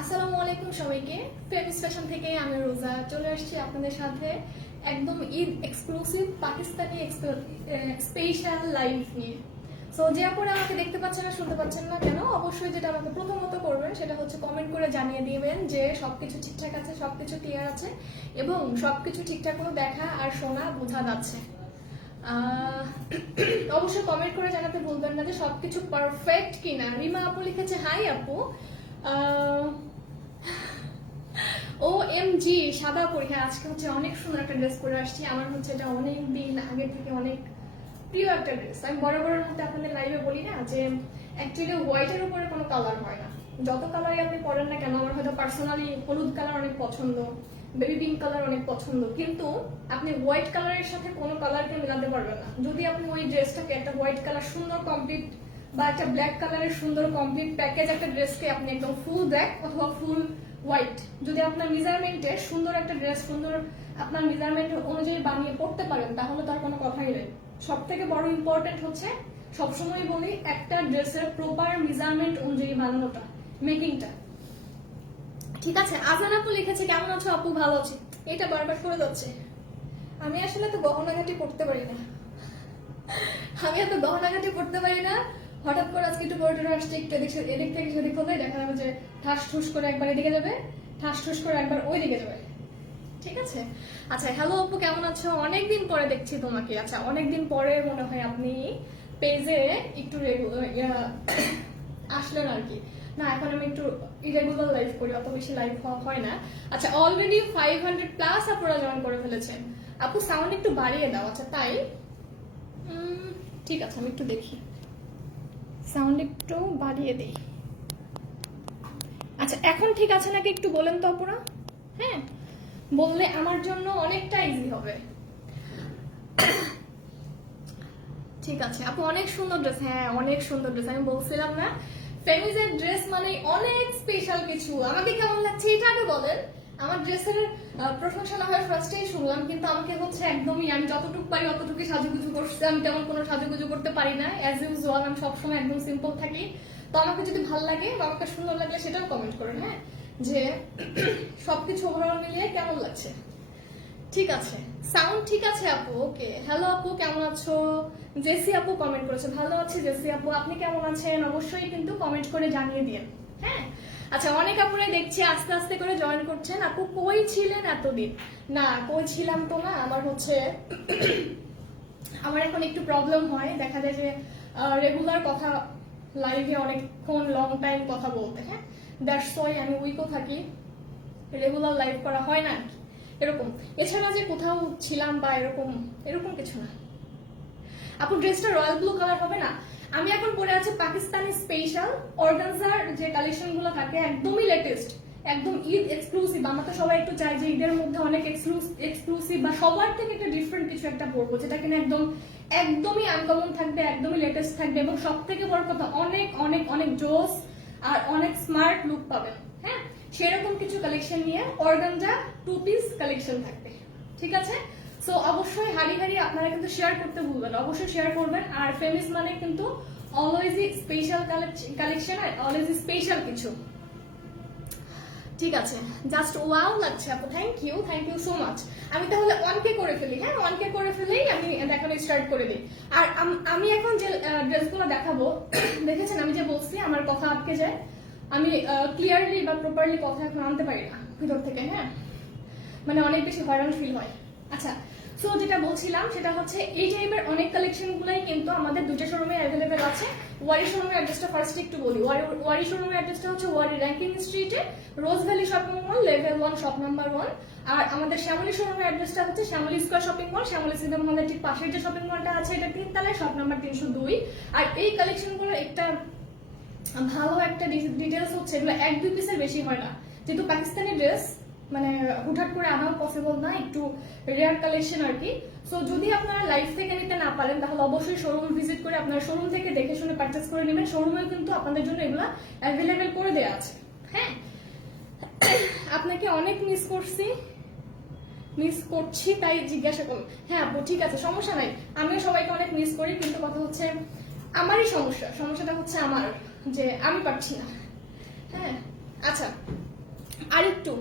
আসসালামু আলাইকুম সবাইকে। ফেমিস ফ্যাশন থেকে আমি রোজা চলে আসছি আপনাদের সাথে একদম Eid exclusive Pakistani special live নিয়ে। সো যে আপনারা আমাকে দেখতে পাচ্ছেন না, শুনতে পাচ্ছেন না কেন, অবশ্যই যেটা আমাকে প্রথমত করবেন সেটা হচ্ছে কমেন্ট করে জানিয়ে দিবেন যে সবকিছু ঠিকঠাক আছে, সবকিছু ক্লিয়ার আছে এবং সবকিছু ঠিকঠাক মতো দেখা আর শোনা বোঝা যাচ্ছে। অবশ্যই কমেন্ট করে জানাতে ভুলবেন না যে সবকিছু পারফেক্ট কিনা। রিমা আপু লিখেছে হাই আপু। ও এম জি সাদা পরি, হ্যাঁ আজকে হচ্ছে অনেক সুন্দর একটা ড্রেস পরে আসছি। আমার হচ্ছে এটা অনেক দিন আগে থেকে অনেক প্রিয় একটা ড্রেস। আমি বরাবরের মধ্যে আপনাদের লাইভে বলি না যে অ্যাকচুয়ালি হোয়াইটের উপরে কোনো কালার হয় না, যত কালারই আপনি পরেন না কেন। আমার হয়তো পার্সোনালি হলুদ কালার অনেক পছন্দ, বেবি পিঙ্ক কালার অনেক পছন্দ, কিন্তু আপনি হোয়াইট কালারের সাথে কোনো কালারকে মেলাতে পারবেন না। যদি আপনি ওই ড্রেসটাকে একটা হোয়াইট কালার সুন্দর কমপ্লিট বা একটা ব্ল্যাক কালারের সুন্দর কমপ্লিট প্যাকেজ একটা ড্রেসকে আপনি একদম ফুল ব্ল্যাক অথবা ফুল হোয়াইট যদি আপনার মেজারমেন্টে সুন্দর একটা ড্রেস সুন্দর আপনার মেজারমেন্ট অনুযায়ী বানিয়ে পড়তে পারেন তাহলে তার কোনো কথাই নেই। সব থেকে বড় ইম্পর্টেন্ট হচ্ছে, সবসময় বলি, একটা ড্রেসের প্রপার মেজারমেন্ট অনুযায়ী বানানোটা, মেকিংটা। ঠিক আছে, আজান আপু লিখেছে কেমন আছো আপু? ভালো আছি। এটা বারবার করে যাচ্ছে। আমি আসলে তো গহনাঘাটি করতে পারি না, আমি এত গহনাঘাটি করতে পারি না। হঠাৎ করে আজকে একটু পরে আসছে, একটু এদিক থেকে সেদিক হলে দেখা যাবে যে ঠাস ঠুস করে একবার এদিকে যাবে, ঠাস ঠুস করে একবার ওই দিকে যাবে। ঠিক আছে। আচ্ছা, হ্যালো আপু কেমন আছো? অনেকদিন পরে দেখছি তোমাকে। আচ্ছা, অনেকদিন পরে মনে হয় আপনি পেজে একটু আসলেন আর কি। না, এখন আমি একটু ইরেগুলার লাইভ করি, অত বেশি লাইভ হয় না। আচ্ছা, অলরেডি 500+ আপুরা জয়েন করে ফেলেছেন। আপু সাউন্ড একটু বাড়িয়ে দাও। আচ্ছা তাই, ঠিক আছে, আমি একটু দেখি, সাউন্ড একটু বাড়িয়ে দেই। আচ্ছা, এখন ঠিক আছে নাকি একটু বলেন তো আপুরা? হ্যাঁ, বললে আমার জন্য অনেকটা ইজি হবে। ঠিক আছে আপু, অনেক সুন্দর ড্রেস। হ্যাঁ, অনেক সুন্দর ড্রেস। আমি বলছিলাম না, ফেমিজের ড্রেস মানে অনেক স্পেশাল কিছু। আমাকে কেমন লাগছে এটা আগে বলেন। আমার ড্রেসের প্রশংসা না হয় ফার্স্টেই শুনলাম, কিন্তু আমাকে হচ্ছে একদমই, আমি যতটুকু পারি অতটুকু সাজুগুজু করছি। আমি তেমন কোনো সাজুগুজু করতে পারি না, অ্যাজ ইউজুয়াল আমি সবসময় একদম সিম্পল থাকি। তো আমাকে যদি ভালো লাগে বা আমাকে সুন্দর লাগলে সেটাও কমেন্ট করেন, হ্যাঁ, যে সবকিছু ওভারঅল মিলিয়ে কেমন লাগছে। ঠিক আছে, সাউন্ড ঠিক আছে আপু। ওকে, হ্যালো আপু কেমন আছো? জেসি আপু কমেন্ট করেছে, ভালো আছি জেসি আপু, আপনি কেমন আছেন? অবশ্যই কিন্তু কমেন্ট করে জানিয়ে দিন। হ্যাঁ, আচ্ছা, অনেক আপুরাই দেখছি আস্তে আস্তে করে জয়েন করছেন। আপু কই ছিলেন এতদিন? না, কই ছিলাম তো না, আমার হচ্ছে আমার এখন একটু প্রবলেম হয়, দেখা যায় যে রেগুলার কথা লাইভে অনেকক্ষণ লং টাইম কথা বলতে, হ্যাঁ, দ্যাটস ওয়াই আমি উইকও থাকি, রেগুলার লাইভ করা হয় না এরকম। এছাড়া যে কোথাও ছিলাম বা এরকম এরকম কিছু না। আপু ড্রেসটা রয়্যাল ব্লু কালার হবে না? আমি এখন পরে আছি পাকিস্তানি স্পেশাল অর্গানজার যে কালেকশন গুলো থাকে, একদমই লেটেস্ট, একদম ঈদ এক্সক্লুসিভ। আমরা তো সবাই একটু চাই যে ঈদের মধ্যে অনেক এক্সক্লুসিভ বা সবার থেকে একটা ডিফারেন্ট কিছু একটা পরবো, যেটা কিনা একদমই আনকমন থাকবে, একদমই লেটেস্ট থাকবে এবং সব থেকে বড় কথা অনেক অনেক অনেক জোস আর অনেক স্মার্ট লুক পাবেন। হ্যাঁ, সেরকম কিছু কালেকশন নিয়ে অর্গানজা 2 পিস কালেকশন থাকবে। ঠিক আছে, সো অবশ্যই হাড়ি আপনারা কিন্তু শেয়ার করতে ভুলবেন, অবশ্যই শেয়ার করবেন। আর ফেমিস মানে কিন্তু অলওয়েজই special collection are always special কিছু। ঠিক আছে, জাস্ট ওয়াও লাগছে আপু, থ্যাংক ইউ সো মাচ। আমি তাহলে 1K করে ফেলি। হ্যাঁ, 1K করে ফেলেই আমি দেখানো স্টার্ট করে দিই। আর আমি এখন যে ড্রেসগুলো দেখাবো, দেখেছেন আমি যে বলছি আমার কথা আটকে যায়, আমি ক্লিয়ারলি বা প্রপারলি কথা এখন আনতে পারি না ভিতর থেকে। হ্যাঁ, মানে অনেক বেশি হয়রান ফিল হয়। আচ্ছা, সো যেটা বলছিলাম সেটা হচ্ছে এই টাইপের অনেক কালেকশন গুলাই কিন্তু আমাদের দুটো শোরুমে অ্যাভেলেবেল আছে। ওয়ারি শোরুমের অ্যাড্রেসটা ফার্স্ট একটু বলি। ওয়ারি শোরুমের অ্যাড্রেসটা হচ্ছে ওয়ারি র্যাঙ্কিং স্ট্রিটে, Rose Valley shopping mall, level 1, shop number 1। আর আমাদের শ্যামলী শোরুমের অ্যাড্রেসটা হচ্ছে Shyamoli square shopping mall, Shyamoli cinema হলের ঠিক পাশের যে শপিং মলটা আছে এটা 3 তলায়, শপ নাম্বার 302। আর এই কালেকশনগুলো একটা ভালো একটা ডিটেলস হচ্ছে এগুলো 1-2 পিসের বেশি হয় না, যেহেতু পাকিস্তানি ড্রেস মানে হুটহাট করে আনাও পসিবল না, একটু রেয়ার কালেকশন আর কি। সো যদি আপনারা লাইভ থেকে নিতে না পারেন তাহলে অবশ্যই শোরুম ভিজিট করে আপনারা শোরুম থেকে দেখে শুনে পারচেস করে নেবেন। শোরুমেও কিন্তু আপনাদের জন্য এগুলো অ্যাভেলেবেল করে দেওয়া আছে। হ্যাঁ, আপনাকে অনেক মিস করছি তাই জিজ্ঞাসা করুন। হ্যাঁ আপু ঠিক আছে, সমস্যা নাই, আমিও সবাইকে অনেক মিস করি, কিন্তু কথা হচ্ছে আমারই সমস্যাটা হচ্ছে আমার, যে আমি পারছি না। হ্যাঁ আচ্ছা, আরেকটু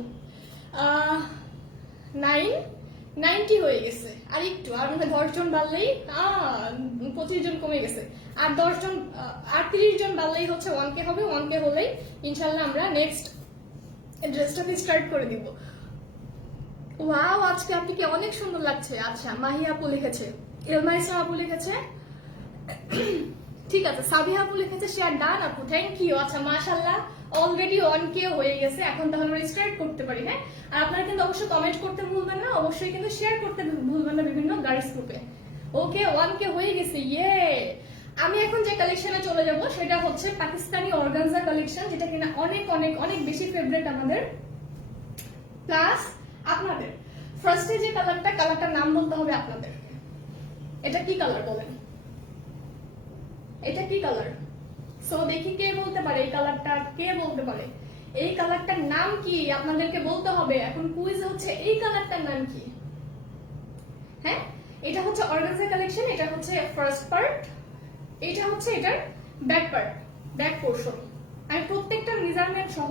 90 হয়ে গেছে, আরেকটু আর মধ্যে 10 জন বাড়লেই 25 জন কমে গেছে, আর 10 জন আর 30 জন বাড়লেই হচ্ছে 1K হবে। 1K হলেই ইনশাল্লাহ আমরা নেক্সট ড্রেসটাকে স্টার্ট করে দিব। ওয়াও, আজকে আপনাকে অনেক সুন্দর লাগছে। আচ্ছা, মাহি আপু লিখেছে, ইলমা ইসলাম আপু লিখেছে, ঠিক আছে, সাবিহা আপু লিখেছে শেয়ার ডান আপু, থ্যাংক ইউ। আচ্ছা মাশাআল্লাহ, অলরেডি 1K হয়ে গেছে, এখন তাহলে আমরা স্টার্ট করতে পারি। হ্যাঁ, আর আপনারা কিন্তু অবশ্যই কমেন্ট করতে ভুলবেন না, অবশ্যই কিন্তু শেয়ার করতে ভুলবেন না বিভিন্ন গার্লস গ্রুপে। ওকে, 1K হয়ে গেছে, ইয়ে। আমি এখন যে কালেকশনে চলে যাব সেটা হচ্ছে পাকিস্তানি অর্গানজা কালেকশন, যেটা কিনা অনেক অনেক অনেক বেশি ফেভারিট আমাদের, প্লাস আপনাদের। ফার্স্টে যে কালারটার নাম বলতে হবে আপনাদের। এটা কি কালার বলেন? এটা কি কালার? সো দেখি কে বলতে পারে এই কালারটা, কে বলতে পারে এই কালারটার নাম কি, আপনাদেরকে বলতে হবে। এখন কুইজ হচ্ছে এই কালারটার নাম কি। হ্যাঁ, এটা হচ্ছে অর্গানজা কালেকশন, এটা হচ্ছে ফার্স্ট পার্ট, এটা হচ্ছে এটার ব্যাক পার্ট, ব্যাক পোর্শন। আমি প্রত্যেকটা মেজারমেন্ট সহ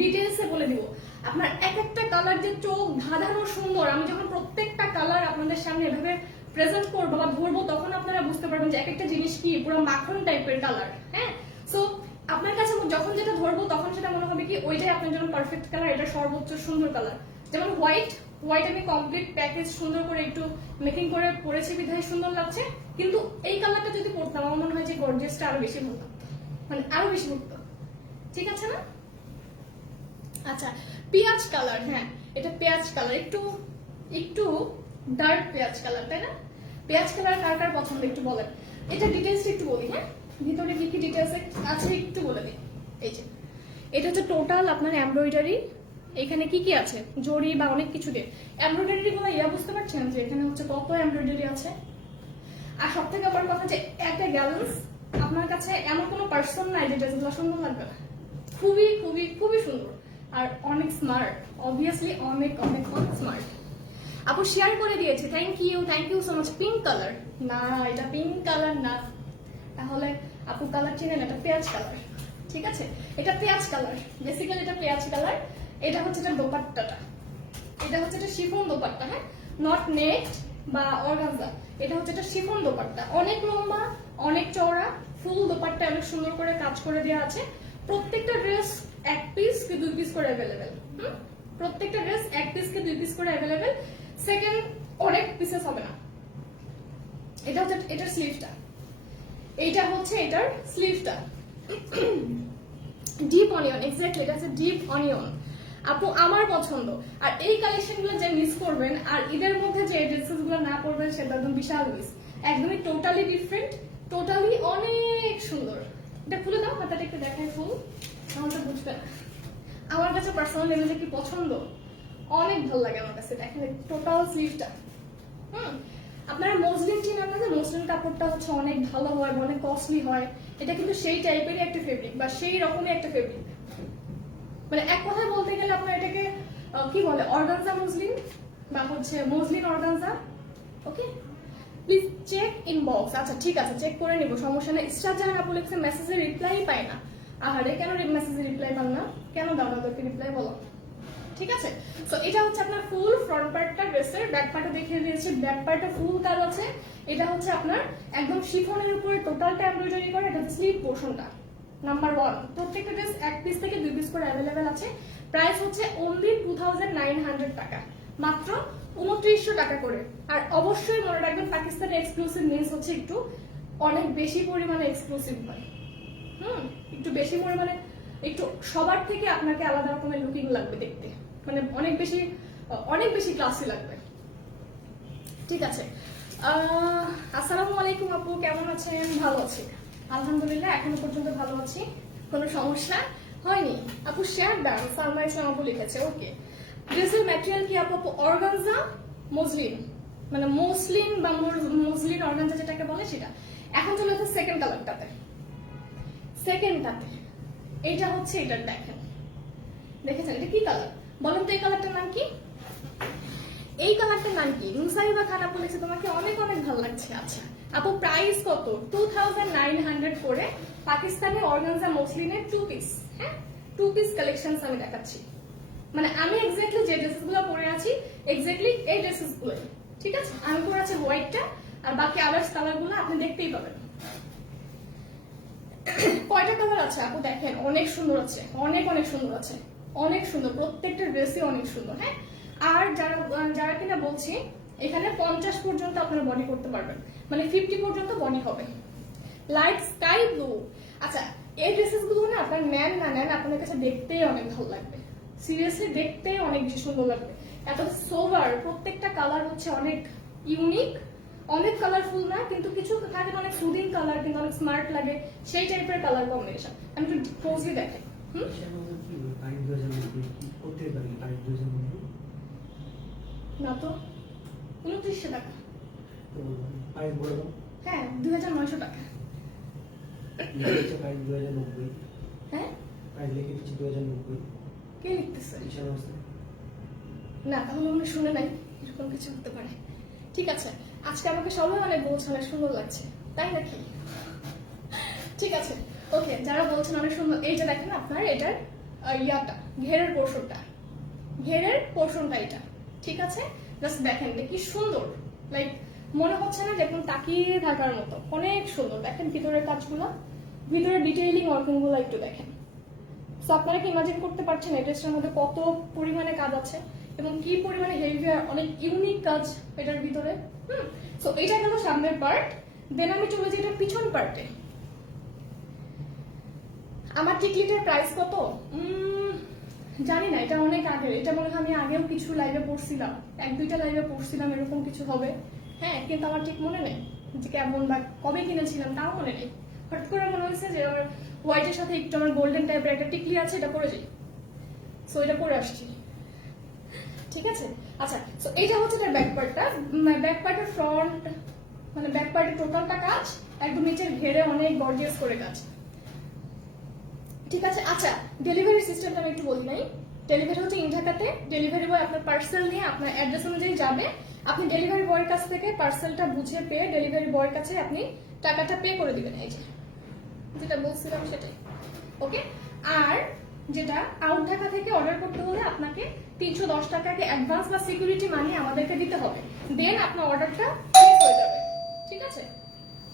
ডিটেইলসে বলে দিব। আপনার এক একটা কালার যে চোখ ধাঁধানো সুন্দর, আমি যখন প্রত্যেকটা কালার আপনাদের সামনে এভাবে প্রেজেন্ট করবো বা ধরবো, তখন আপনারা বুঝতে পারবেন যে এক একটা জিনিস কি পুরো মাখন টাইপের কালার। হ্যাঁ, সো আপনার কাছে যখন যেটা ধরবো তখন সেটা মনে হবে কি ওইটাই আপনার জন্য পারফেক্ট কালার, এটা সর্বোচ্চ সুন্দর কালার। যেমন হোয়াইট আমি কমপ্লিট প্যাকেজ সুন্দর করে একটু মেকিং করে পরেছি বিধায় সুন্দর লাগছে, কিন্তু এই কালারটা যদি পরতাম আমার মনে হয় যে গর্জিয়াসটা আরো বেশি ভালো, মানে আরো বেশি হতো। ঠিক আছে না? আচ্ছা, পেঁয়াজ কালার। হ্যাঁ, এটা পেঁয়াজ কালার, একটু ডার্ক পেঁয়াজ কালার, তাই না? পেঁয়াজ কালার কার কার পছন্দ একটু বলেন। এটা ডিটেইলস একটু বলি। হ্যাঁ, ভিতরে কি কি ডিটেইলস আছে একটু বলে দিই। এই যে এটা হচ্ছে টোটাল আপনার এমব্রয়ডারি, এখানে কি কি আছে, জরি বা অনেক কিছু দিয়ে এমব্রয়ডারি গুলো বুঝতে পারছেন যে এখানে হচ্ছে কত এমব্রয়ডারি আছে। আর সব থেকে বড় কথা যে একটা গ্যালেন্স আপনার কাছে এমন কোনো পার্সন নাই যে ড্রেসগুলো সুন্দর লাগবে না, খুবই খুবই খুবই সুন্দর আর অনেক স্মার্ট, অবভিয়াসলি অনেক অনেক অনেক স্মার্ট। আপু শেয়ার করে দিয়েছে, thank you so much. Pink colour না, এটা পিঙ্ক কালার না, তাহলে আপু কালার চিনেন, এটা পেঁয়াজ কালার। ঠিক আছে, এটা পেঁয়াজ কালার, বেসিক্যালি এটা পেঁয়াজ কালার। এটা হচ্ছে এটা দোপাট্টাটা, এটা হচ্ছে এটা শিফন দোপাট্টা। হ্যাঁ, নট নেট বা অর্গানজা, এটা হচ্ছে এটা শিফন দোপাট্টা, অনেক লম্বা অনেক চওড়া, ফুল দোপাট্টা অনেক সুন্দর করে কাজ করে দেওয়া আছে। প্রত্যেকটা ড্রেস 1 পিস কি 2 পিস করে অ্যাভেলেবেল। প্রত্যেকটা ড্রেস 1 পিস কি 2 পিস করে অ্যাভেলেবেল। সেকেন্ড অনেক পিসেস হবে না। এটা হচ্ছে এটার স্লিভটা, এইটা হচ্ছে এটার স্লিভটা, ডিপ অনিয়ন, এক্স্যাক্টলি এটা হচ্ছে ডিপ অনিয়ন। আপু আমার পছন্দ। আর এই কালেকশনগুলো যে মিস করবেন আর ঈদের মধ্যে যে ড্রেসেসগুলো না পরবেন সেটা একদম বিশাল মিস, একদমই টোটালি ডিফারেন্ট, টোটালি অনেক সুন্দর। এটা খুলে দাও, হাতাটা একটু দেখাই ফুল, তাহলে বুঝবে না। আমার কাছে পার্সোনালি এগুলো কি পছন্দ, অনেক ভালো লাগে আমার কাছে। দেখেন টোটাল স্লিভটা। আপনারা মসলিন চিনেন না, যে মসলিন কাপড়টা হচ্ছে অনেক ভালো হয়, অনেক কস্টলি হয়, এটা কিন্তু সেই টাইপেরই একটা ফেব্রিক বা সেই রকমই একটা ফেব্রিক। মানে এক কথায় বলতে গেলে আপনার এটাকে কি বলে, অর্গানজা মসলিন বা হচ্ছে muslin organza. Okay, please check inbox. আচ্ছা ঠিক আছে, চেক করে নিব, সমস্যা নেই। স্টার জাহান আপু লিখছে মেসেজের রিপ্লাই পায় না। আহারে, কেন মেসেজের রিপ্লাই পান না, কেন দাও না তোকে রিপ্লাই বলো। ঠিক আছে, তো এটা হচ্ছে আপনার ফুল ফ্রন্ট পার্টটা ড্রেসের, ব্যাক পার্টে দেখিয়ে দিয়েছি, ব্যাক পার্টে ফুল কাজ আছে। এটা হচ্ছে আপনার একদম শিফনের উপরে টোটালটা এমব্রয়ডারি করে, এটা হচ্ছে স্লিভ পোর্শনটা। নাম্বার 1, প্রত্যেকটা ড্রেস 1 পিস থেকে 2 পিস করে অ্যাভেলেবেল আছে। প্রাইস হচ্ছে অনলি 2900 টাকা, মাত্র 2900 টাকা করে। আর অবশ্যই মনে রাখবেন পাকিস্তানের এক্সক্লুসিভ মিন্স হচ্ছে একটু অনেক বেশি পরিমাণে এক্সক্লুসিভ হয়। একটু বেশি পরিমাণে, একটু সবার থেকে আপনাকে আলাদা রকমের লুকিং লাগবে দেখতে, মানে অনেক বেশি ক্লাসি লাগবে। ঠিক আছে, আসসালামু আলাইকুম আপু, কেমন আছেন? ভালো আছি আলহামদুলিল্লাহ, এখনো পর্যন্ত ভালো আছি, কোনো সমস্যা হয়নি। আপু শেয়ার ডান, সালমা ইসলাম আপু লিখেছে। ওকে, ড্রেসের ম্যাটেরিয়াল কি আপু? অর্গানজা মসলিন, মানে মসলিন বা মসলিন অর্গানজা যেটাকে বলে সেটা। এখন চলে যাচ্ছে সেকেন্ড কালারটাতে। এইটা হচ্ছে এটার, দেখেন দেখেছেন এটা কি কালার বলেন তো, এই কালারটার নাম কি? এই কালারটার নাম কি? নুসাইবা খান আপু লিখছে তোমাকে অনেক অনেক ভালো লাগছে। আচ্ছা আপু প্রাইস কত? 2900 করে পাকিস্তানি অর্গানজা মসলিনের 2 পিস। হ্যাঁ 2 পিস কালেকশনস আমি দেখাচ্ছি। মানে আমি এক্স্যাক্টলি যে ড্রেসেসগুলো পরে আছি এক্স্যাক্টলি এই ড্রেসেসগুলো, ঠিক আছে? আমি পরে আছি হোয়াইটটা, আর বাকি আদার্স কালারগুলো আপনি দেখতেই পাবেন। কয়টা কালার আছে আপু দেখেন, অনেক সুন্দর আছে, অনেক অনেক সুন্দর আছে, অনেক সুন্দর, প্রত্যেকটা ড্রেসই অনেক সুন্দর। হ্যাঁ আর যারা যারা কিনা বলছি এখানে 50 পর্যন্ত আপনারা বডি করতে পারবেন, মানে 50 পর্যন্ত বডি হবে। Light sky blue. আচ্ছা এই ড্রেসেস গুলো না আপনার নেন না নেন আপনার কাছে দেখতেই অনেক ভালো লাগবে, সিরিয়াসলি দেখতেই অনেক বেশি সুন্দর লাগবে। এত সোভার, প্রত্যেকটা কালার হচ্ছে অনেক ইউনিক, অনেক কালারফুল না কিন্তু কিছু থাকে অনেক সুদিং কালার কিন্তু অনেক স্মার্ট লাগে, সেই টাইপের কালার কম্বিনেশন। আমি একটু ক্লোজলি দেখাই। না তো 2900 টাকা। হ্যাঁ 2900 টাকা। হ্যাঁ কে লিখতেছে? না তাহলে উনি শুনে নাই, এরকম কিছু হতে পারে। ঠিক আছে আজকে আমাকে সবাই অনেক বলছে অনেক সুন্দর লাগছে, তাই নাকি? ঠিক আছে ওকে, যারা বলছেন অনেক সুন্দর, এই যে দেখেন আপনার এটার ইয়াটা ঘেরের পোর্শনটা এটা, ঠিক আছে? জাস্ট দেখেন কি সুন্দর, লাইক মনে হচ্ছে না যে একদম তাকিয়ে থাকার মতো, অনেক সুন্দর। দেখেন ভিতরের কাজগুলো, ভিতরের ডিটেইলিং ওয়ার্কিং গুলো একটু দেখেন। সো আপনারা কি ইমাজিন করতে পারছেন এই ড্রেসটার মধ্যে কত পরিমাণে কাজ আছে এবং কি পরিমাণে হেভি আর অনেক ইউনিক কাজ এটার ভিতরে। সো এটা গেল সামনের পার্ট। দেন আমি চলে যাই এটা পিছন পার্টে। আমার টিকলিটার প্রাইস কত জানি না, এটা অনেক আগের, এটা মনে হয় আমি আগেও কিছু লাইভে পড়ছিলাম, 1-2টা লাইভে পড়ছিলাম এরকম কিছু হবে। হ্যাঁ কিন্তু আমার ঠিক মনে নেই যে কেমন বা কবে কিনেছিলাম, তাও মনে নেই। হঠাৎ করে মনে হয়েছে যে আমার হোয়াইটের সাথে একটু আমার গোল্ডেন টাইপের একটা টিকলি আছে, এটা পরে যাই, সো এটা পরে আসছি। ঠিক আছে আচ্ছা, সো এইটা হচ্ছে তার ব্যাক পার্টটা। ব্যাক পার্টের ফ্রন্ট মানে ব্যাক পার্টের টোটালটা কাজ, একদম নিচের ঘেরে অনেক গর্জিয়াস করে কাজ। ঠিক আছে আচ্ছা ডেলিভারি সিস্টেমটা আমি একটু বলি নাই। ডেলিভারি হচ্ছে ইন্ডিয়াতে, ডেলিভারি বয় আপনার পার্সেল নিয়ে আপনার অ্যাড্রেস অনুযায়ী যাবে, আপনি ডেলিভারি বয়ের কাছ থেকে পার্সেলটা বুঝে পেয়ে ডেলিভারি বয়ের কাছে আপনি টাকাটা পে করে দিবেন, এই যেটা বলছিলাম সেটাই। ওকে আর যেটা আউট ঢাকা থেকে অর্ডার করতে হলে আপনাকে 310 টাকাকে অ্যাডভান্স বা সিকিউরিটি মানি আমাদেরকে দিতে হবে, দেন আপনার অর্ডারটা প্লেস হয়ে যাবে। ঠিক আছে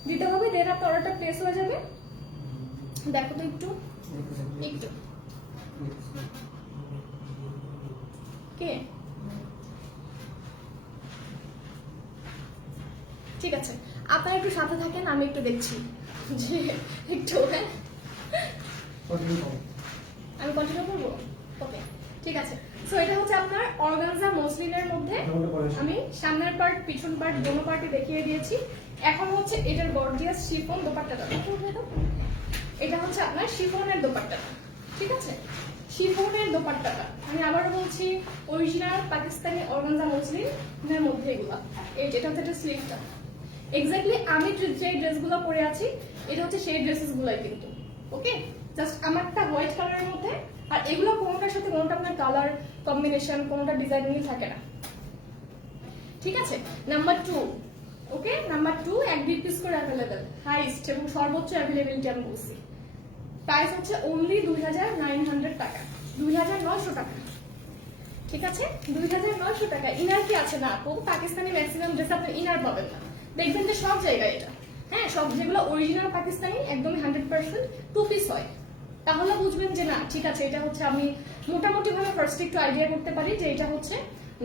দিতে হবে, দেন আপনার অর্ডারটা প্লেস হয়ে যাবে। দেখো তো একটু একটু কে ঠিক আছে আপনারা একটু সাথে থাকেন, আমি একটু দেখছি যে একটু। হ্যাঁ আমি কন্টিনিউ করবো। ওকে ঠিক আছে, সো এটা হচ্ছে আপনার অর্গানজা মসলিনের মধ্যে আমি সামনের পার্ট পিছন পার্ট দোনো পার্টই দেখিয়ে দিয়েছি। এখন হচ্ছে এটার গর্জিয়াস শিফন দোপাট্টাটা, এটা হচ্ছে আপনার শিফনের দোপাট্টাটা। ঠিক আছে শিফনের দোপাট্টাটা আমি আবারও বলছি অরিজিনাল পাকিস্তানি অর্গানজা মসলিনের মধ্যে এগুলা। এই যেটা হচ্ছে এটা স্লিভটা, এক্স্যাক্টলি আমি যে ড্রেসগুলো পরে আছি এটা হচ্ছে সেই ড্রেসেস গুলাই কিন্তু। ওকে জাস্ট আমারটা হোয়াইট কালারের মধ্যে, আর এগুলো কোনটার সাথে কোনটা আপনার কালার কম্বিনেশন কোনটা ডিজাইন মিল থাকে না। ঠিক আছে নাম্বার 2, ওকে নাম্বার 2 এক 2 পিস করে অ্যাভেলেবেল, হাইস্ট এবং সর্বোচ্চ অ্যাভেলেবিলিটি আমি বলছি। প্রাইস হচ্ছে অনলি 2900 টাকা, 2900 টাকা। ঠিক আছে 2900 টাকা। ইনার কি আছে না আপু? পাকিস্তানি ম্যাক্সিমাম ড্রেস আপনি ইনার পাবেন না, দেখবেন যে সব জায়গায় এটা। হ্যাঁ সব যেগুলো অরিজিনাল পাকিস্তানি একদমই 100% 2 পিস হয়, তাহলে বুঝবেন যে না ঠিক আছে এটা হচ্ছে, আমি মোটামুটি ভাবে ফার্স্ট একটু আইডিয়া করতে পারি যে এটা হচ্ছে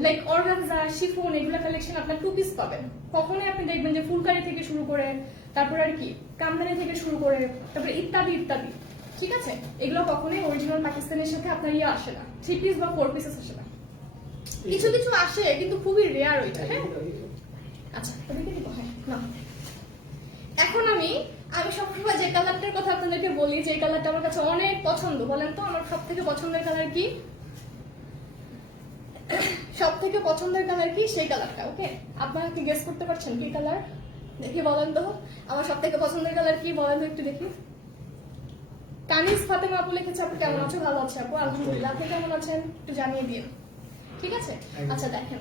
লাইক অর্গানজা শিফন এগুলো কালেকশন আপনার 2 পিস পাবেন। কখনোই আপনি দেখবেন যে ফুলকারি থেকে শুরু করে তারপর আর কি কামদানি থেকে শুরু করে তারপরে ইত্যাদি ইত্যাদি। ঠিক আছে এগুলো কখনোই অরিজিনাল পাকিস্তানের সাথে আপনার ইয়ে আসে না, 3 পিস বা 4 পিসেস আসে না, কিছু কিছু আসে কিন্তু খুবই রেয়ার ওইটা। হ্যাঁ আচ্ছা ওদিকে দিব। হ্যাঁ না এখন আমি সবসময় যে কালারটার কথা আপনাদেরকে বলি, যে কালারটা আমার কাছে অনেক পছন্দ, বলেন তো আমার সব থেকে পছন্দের কালার কি? সব থেকে পছন্দের কালার কি? সেই কালারটা। ওকে আপনারা কি গেস করতে পারছেন কি কালার? দেখি বলেন তো আমার সব থেকে পছন্দের কালার কি, বলেন তো একটু দেখি। কানিজ ফাতেমা আপু লিখেছে আপু কেমন আছো? ভালো আছে আপু আলহামদুলিল্লাহ, আপনি কেমন আছেন একটু জানিয়ে দিন। ঠিক আছে আচ্ছা দেখেন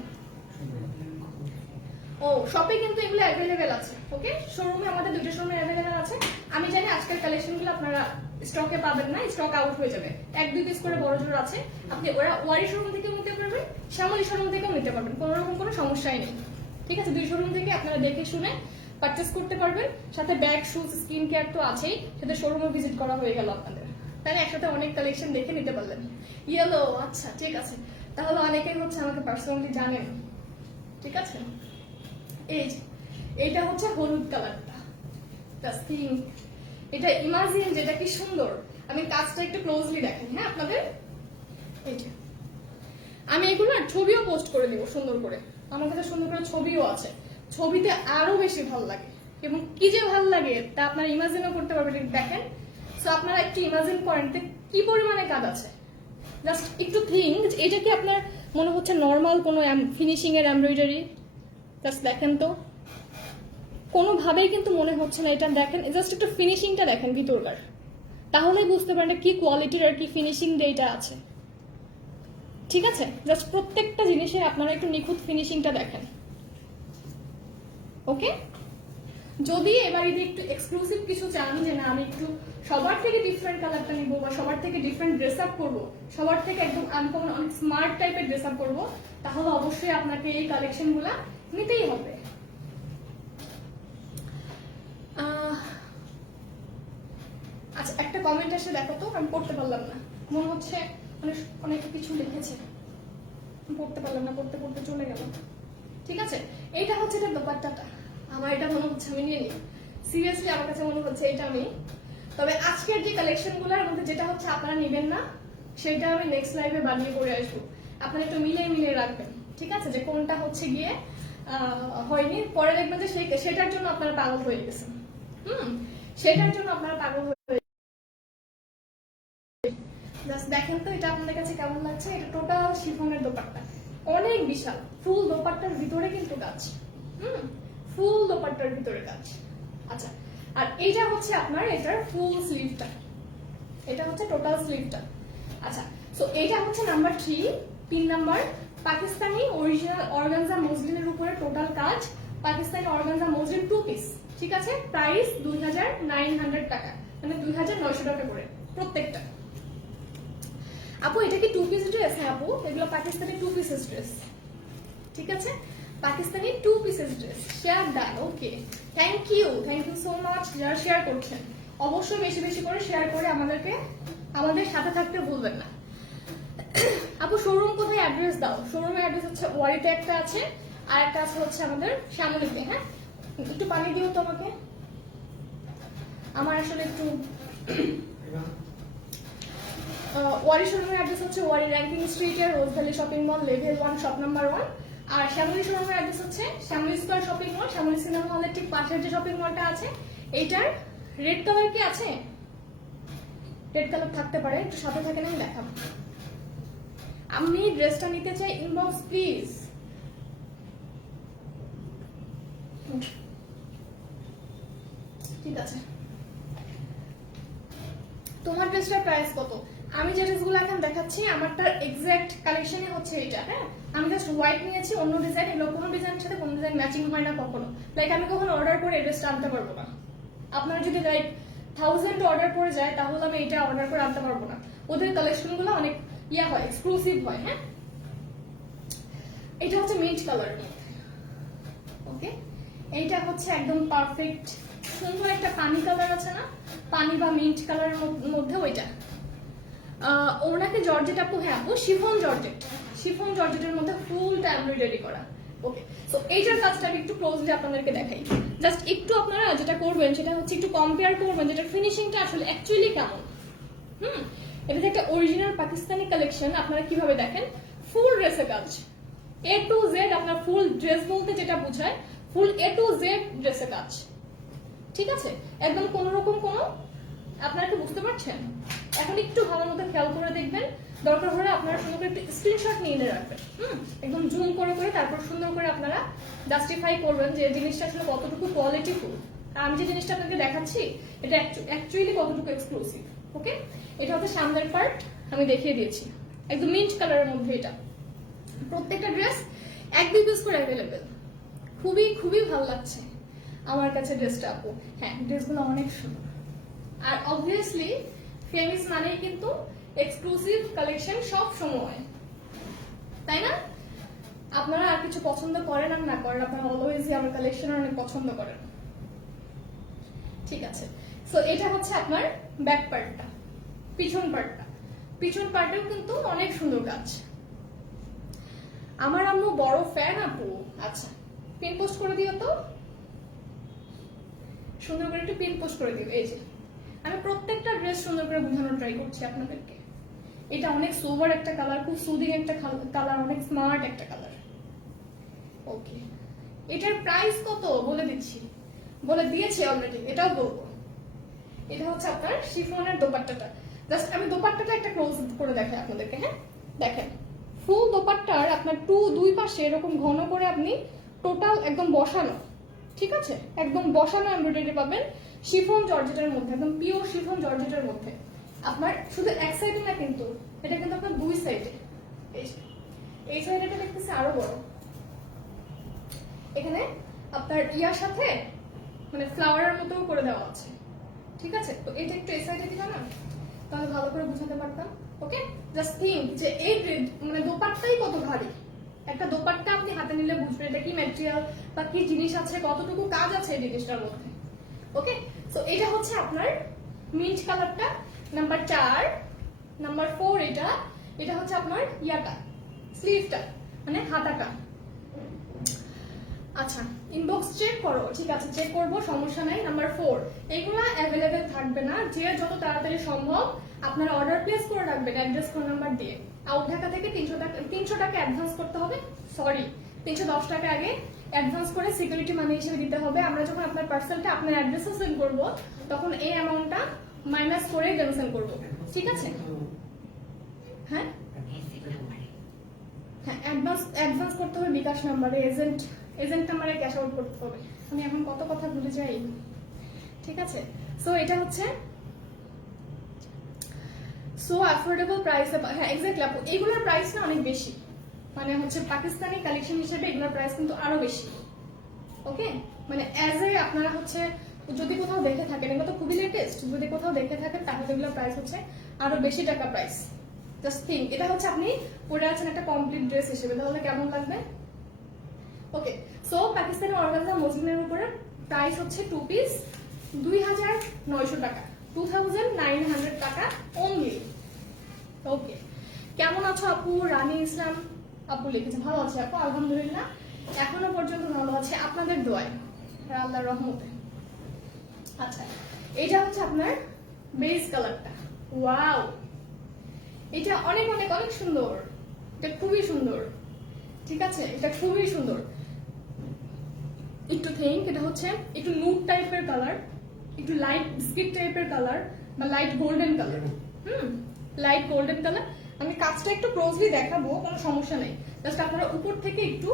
ও শপে কিন্তু এগুলো অ্যাভেলেবেল আছে, ওকে? শোরুমে আমাদের দুটো শোরুমে অ্যাভেলেবেল আছে। আমি জানি আজকের কালেকশনগুলো আপনারা স্টকে পাবেন না, স্টক আউট হয়ে যাবে। 1-2 পিস করে বড় জোর আছে, আপনি ওরা ওয়ারি শোরুম থেকে নিতে পারবেন, শ্যামলী শোরুম থেকেও নিতে পারবেন, কোনো রকম কোনো সমস্যাই নেই। ঠিক আছে, দুই শোরুম থেকে আপনারা দেখে শুনে পারচেস করতে পারবেন। সাথে ব্যাগ, শুজ, স্কিন কেয়ার তো আছেই, সাথে শোরুমে ভিজিট করা হয়ে গেল আপনাদের, তাহলে একসাথে অনেক কালেকশন দেখে নিতে পারলেন। ইয়েলো, আচ্ছা ঠিক আছে, তাহলে অনেকেই হচ্ছে আমাকে পার্সোনালি জানেন। ঠিক আছে, এই যে এইটা হচ্ছে হলুদ কালারটা, এটা ইমাজিন যেটা কি সুন্দর। আমি কাজটা একটু ক্লোজলি দেখেন, হ্যাঁ আপনাদের। এই যে আমি এগুলো না ছবিও পোস্ট করে দিব সুন্দর করে, আমার কাছে সুন্দর করে ছবিও আছে, ছবিতে আরো বেশি ভালো লাগে, এবং কি যে ভালো লাগে তা আপনারা ইমাজিনও করতে পারবেন। দেখেন, সো আপনারা একটু ইমাজিন করেন কি পরিমাণে কাজ আছে। জাস্ট একটু থিঙ্ক, এটা কি আপনার মনে হচ্ছে নর্মাল কোনো ফিনিশিং এর এমব্রয়ডারি? জাস্ট দেখেন তো, কোনোভাবেই কিন্তু মনে হচ্ছে না এটা। দেখেন জাস্ট একটু ফিনিশিংটা দেখেন ভিতরকার, তাহলেই বুঝতে পারেন কি কোয়ালিটির আর কি ফিনিশিং ডেটা আছে। ঠিক আছে, জাস্ট প্রত্যেকটা জিনিসে আপনারা একটু নিখুঁত ফিনিশিংটা দেখেন, ওকে? যদি এবার যদি একটু এক্সক্লুসিভ কিছু চান, যে না আমি একটু সবার থেকে ডিফারেন্ট কালারটা নিবো, বা সবার থেকে ডিফারেন্ট ড্রেস আপ করবো, সবার থেকে একদম আনকমন অনেক স্মার্ট টাইপের ড্রেস আপ করবো, তাহলে অবশ্যই আপনাকে এই কালেকশন গুলা নিতেই হবে। আচ্ছা, একটা কমেন্ট এসে দেখো তো, আমি পড়তে পারলাম না, মনে হচ্ছে অনেক কিছু লিখেছে, পড়তে পারলাম না, পড়তে পড়তে চলে গেল। ঠিক আছে, এইটা হচ্ছে এটা দোপাট্টাটা, আমার এটা মনে হচ্ছে আমি নিয়ে নিই, সিরিয়াসলি আমার কাছে মনে হচ্ছে এটা আমি। তবে আজকের যে কালেকশন গুলোর মধ্যে যেটা হচ্ছে আপনারা নেবেন না, সেটা আমি নেক্সট লাইভে বানিয়ে করে আসবো, আপনারা একটু মিলিয়ে রাখবেন। ঠিক আছে, যে কোনটা হচ্ছে গিয়ে হয়নি, পরে দেখবেন যে সেটার জন্য আপনারা পাগল হয়ে গেছেন। সেটার জন্য আপনারা পাগল হয়ে, জাস্ট দেখেন তো এটা আপনাদের কাছে কেমন লাগছে। এটা টোটাল শিফনের দোপাট্টা, অনেক বিশাল, ফুল দোপাট্টার ভিতরে কিন্তু কাজ, ফুল দোপাট্টার ভিতরে কাজ। আচ্ছা, আর এইটা হচ্ছে আপনার এটার ফুল স্লিভটা, এটা হচ্ছে টোটাল স্লিভটা। আচ্ছা, সো এইটা হচ্ছে number 3 number, Pakistani original organza মসলিনের উপরে টোটাল কাজ, পাকিস্তানি অর্গানজা মসলিন 2 পিস। ঠিক আছে, প্রাইস 2900 টাকা, মানে 2900 টাকা করে প্রত্যেকটা। আপু এটা কি 2 পিস ড্রেস? হ্যাঁ আপু, এগুলো পাকিস্তানি 2 পিসেস ড্রেস। ঠিক আছে, Pakistani 2 pieces dress. Share done, okay, thank you so much যারা শেয়ার করছেন। অবশ্যই বেশি বেশি করে শেয়ার করে আমাদের সাথে থাকতে ভুলবেন না। আপু শোরুম কোথায়, অ্যাড্রেস দাও। শোরুমের অ্যাড্রেস হচ্ছে ওয়ারিতে একটা আছে, আর একটা আছে হচ্ছে আমাদের শ্যামলীতে। হ্যাঁ, একটু পানি দিও তো আমাকে, আমার আসলে একটু ওয়ারি শোরুমের অ্যাড্রেস হচ্ছে ওয়ারি র্যাঙ্কিং স্ট্রিটের Rose Valley shopping mall, level 1, shop number 1। আর শ্যামলী শোরুমের অ্যাড্রেস হচ্ছে Shyamoli square shopping mall, Shyamoli cinema হলের ঠিক পাশের যে শপিং মলটা আছে। এইটার রেড কালার কি আছে? রেড কালার থাকতে পারে, একটু সাথে থাকে না, আমি দেখাবো। আমি ড্রেসটা নিতে চাই, ইনবক্স প্লিজ। ঠিক আছে, তোমার ড্রেসটার প্রাইস কত? আমি যে ড্রেসগুলো এখন দেখাচ্ছি আমারটার এক্সাক্ট কালেকশনে হচ্ছে এটা। হ্যাঁ, আমি জাস্ট হোয়াইট নিয়েছি, অন্য ডিজাইন, এগুলো কোনো ডিজাইনের সাথে কোনো ডিজাইন ম্যাচিং হয় না কখনো। লাইক আমি কখনো অর্ডার করে এই ড্রেসটা আনতে পারবো না। আপনারা যদি লাইক 1000 অর্ডার করে যায়, তাহলে আমি এটা অর্ডার করে আনতে পারবো না। ওদের কালেকশনগুলো অনেক হয়, এক্সক্লুসিভ হয়। হ্যাঁ, এটা হচ্ছে মিন্ট কালারের মধ্যে, ওকে? এইটা হচ্ছে একদম পারফেক্ট সুন্দর একটা পানি কালার আছে না, পানি বা মিন্ট কালারের মধ্যে ওইটা। ওনাকে জর্জেট আপু, হ্যাঁ আপু শিফন জর্জেটের মধ্যে ফুলটা এমব্রয়ডারি করা। ওকে, সো এইটার কাজটা আমি একটু ক্লোজলি আপনাদেরকে দেখাই। জাস্ট একটু আপনারা যেটা করবেন সেটা হচ্ছে একটু কম্পেয়ার করবেন যেটা ফিনিশিংটা আসলে অ্যাকচুয়ালি কেমন। এটা যে একটা অরিজিনাল পাকিস্তানি কালেকশন, আপনারা কিভাবে দেখেন ফুল ড্রেসের কাজ, A to Z। আপনার ফুল ড্রেস বলতে যেটা বোঝায়, ফুল A to Z ড্রেসের কাজ। ঠিক আছে, একদম কোন রকম কোনো, আপনারা কি বুঝতে পারছেন? এখন একটু ভালো মতো খেয়াল করে দেখবেন, দরকার হলে আপনারা সুন্দর করে একটু স্ক্রিনশট নিয়ে রাখবেন। একদম জুম করে তারপর সুন্দর করে আপনারা জাস্টিফাই করবেন যে জিনিসটা আসলে কতটুকু কোয়ালিটিফুল। আমি যে জিনিসটা আপনাকে দেখাচ্ছি এটা অ্যাকচুয়ালি কতটুকু এক্সক্লুসিভ। ওকে, এটা হচ্ছে সামনের পার্ট, আমি দেখিয়ে দিয়েছি, একদম মিন্ট কালারের মধ্যে। এটা প্রত্যেকটা ড্রেস 1-2 পিস করে অ্যাভেলেবেল, খুবই খুবই ভালো লাগছে আমার কাছে ড্রেসটা আপু। হ্যাঁ, ড্রেসগুলো অনেক সুন্দর। আর অবভিয়াসলি ফেমিস মানেই কিন্তু এক্সক্লুসিভ কালেকশন সব সময়, তাই না? আপনারা আর কিছু পছন্দ করেন আর না করেন, আপনারা অলওয়েজই আমার কালেকশন অনেক পছন্দ করেন। ঠিক আছে, সো এটা হচ্ছে আপনার ব্যাক পার্টটা। পিছন পার্টটা, পিছন পার্টেও কিন্তু অনেক সুন্দর কাজ। আমার আম্মু বড় ফ্যান আপু। আচ্ছা, পিন পোস্ট করে দিও তো, সুন্দর করে একটু পিন পোস্ট করে দিও। এই যে আমি প্রত্যেকটা ড্রেস সুন্দর করে বোঝানোর ট্রাই করছি আপনাদেরকে। এটা অনেক সোবার একটা কালার, খুব সুদিং একটা কালার, অনেক স্মার্ট একটা কালার। ওকে, এটার প্রাইস কত বলে দিচ্ছি, বলে দিয়েছি অলরেডি, এটাও বলবো। এটা হচ্ছে আপনার শিফনের দোপাট্টাটা। জাস্ট আমি দোপাট্টাটা একটা ক্লোজ করে দেখাই আপনাদেরকে। হ্যাঁ, দেখেন ফুল দোপাট্টার আপনার দুই পাশে এরকম ঘন করে আপনি টোটাল একদম বসানো, ঠিক আছে, একদম বসানো এমব্রয়ডারি পাবেন শিফন জর্জেটের মধ্যে, একদম পিওর শিফন জর্জেটের মধ্যে। আপনার শুধু এক সাইডে না কিন্তু, এটা কিন্তু আপনার দুই সাইডে। এই সাইডে দেখতেছি আরো বড়, এখানে আপনার ইয়ার সাথে মানে ফ্লাওয়ারের মতো করে দেওয়া আছে, ঠিক আছে। তো এটা একটু এই সাইডে দিলাম না, তাহলে ভালো করে বুঝাতে পারতাম। ওকে, জাস্ট থিঙ্ক যে এই মানে দোপাট্টাই কত ভারী। একটা দোপাট্টা আপনি হাতে নিলে বুঝবেন এটা কি ম্যাটেরিয়াল বা কি জিনিস আছে, কতটুকু কাজ আছে এই জিনিসটার মধ্যে। ওকে, সো এটা হচ্ছে আপনার মিন্ট কালারটা, নাম্বার 4। নাম্বার 4 এটা, এটা হচ্ছে আপনার ইয়াটা, স্লিভটা মানে হাতাটা। আচ্ছা, ইনবক্স চেক করো, ঠিক আছে, চেক করবো, সমস্যা নাই। নাম্বার 4 এইগুলা অ্যাভেলেবেল থাকবে না, যে যত তাড়াতাড়ি সম্ভব আপনারা অর্ডার প্লেস করে রাখবেন অ্যাড্রেস, ফোন নাম্বার দিয়ে। আউট ঢাকা থেকে 300 টাকা অ্যাডভান্স করতে হবে, সরি 310 টাকা আগে অ্যাডভান্স করে সিকিউরিটি মানি হিসেবে দিতে হবে। আমরা যখন আপনার পার্সেলটা আপনার অ্যাড্রেসে সেন্ড করব, তখন এই অ্যামাউন্টটা মাইনাস করে দেন সেন্ড করবো, ঠিক আছে? হ্যাঁ হ্যাঁ, অ্যাডভান্স করতে হবে বিকাশ নাম্বারে, এজেন্ট নাম্বারে ক্যাশ আউট করতে হবে। আমি এখন কত কথা ভুলে যাই, ঠিক আছে। সো এটা হচ্ছে সো অ্যাফোর্ডেবল প্রাইসে। হ্যাঁ এক্স্যাক্টলি আপু, এগুলোর প্রাইস না অনেক বেশি, মানে হচ্ছে পাকিস্তানি কালেকশন হিসেবে এগুলোর প্রাইস কিন্তু আরো বেশি। ওকে, মানে অ্যাজ এ আপনারা হচ্ছে যদি কোথাও দেখে থাকেন, এগুলো তো খুবই লেটেস্ট, যদি কোথাও দেখে থাকেন তাহলে এগুলোর প্রাইস হচ্ছে আরো বেশি টাকা প্রাইস। জাস্ট থিঙ্ক, এটা হচ্ছে আপনি পরে আছেন একটা কমপ্লিট ড্রেস হিসেবে, তাহলে কেমন লাগবে? ওকে, সো পাকিস্তানি অর্গানজা মসলিনের উপরে প্রাইস হচ্ছে 2 পিস 2900 টাকা, 2900 টাকা অনলি। ওকে, কেমন আছো আপু? রানী ইসলাম আপু লিখেছে, ভালো আছে আপু, আলহামদুলিল্লাহ এখনো পর্যন্ত ভালো আছে আপনাদের দোয়ায় আর আল্লাহর রহমতে। আচ্ছা, এটা হচ্ছে আপনার বেস কালারটা। ওয়াও, এটা অনেক অনেক অনেক সুন্দর, এটা খুবই সুন্দর, ঠিক আছে, এটা খুবই সুন্দর। একটু থিঙ্ক, এটা হচ্ছে একটু নুড টাইপের কালার, একটু লাইট বিস্কিট টাইপের কালার বা light golden colour. Light golden colour. আমি কাজটা একটু ক্লোজলি দেখাবো, কোনো সমস্যা নেই, জাস্ট আপনারা উপর থেকে একটু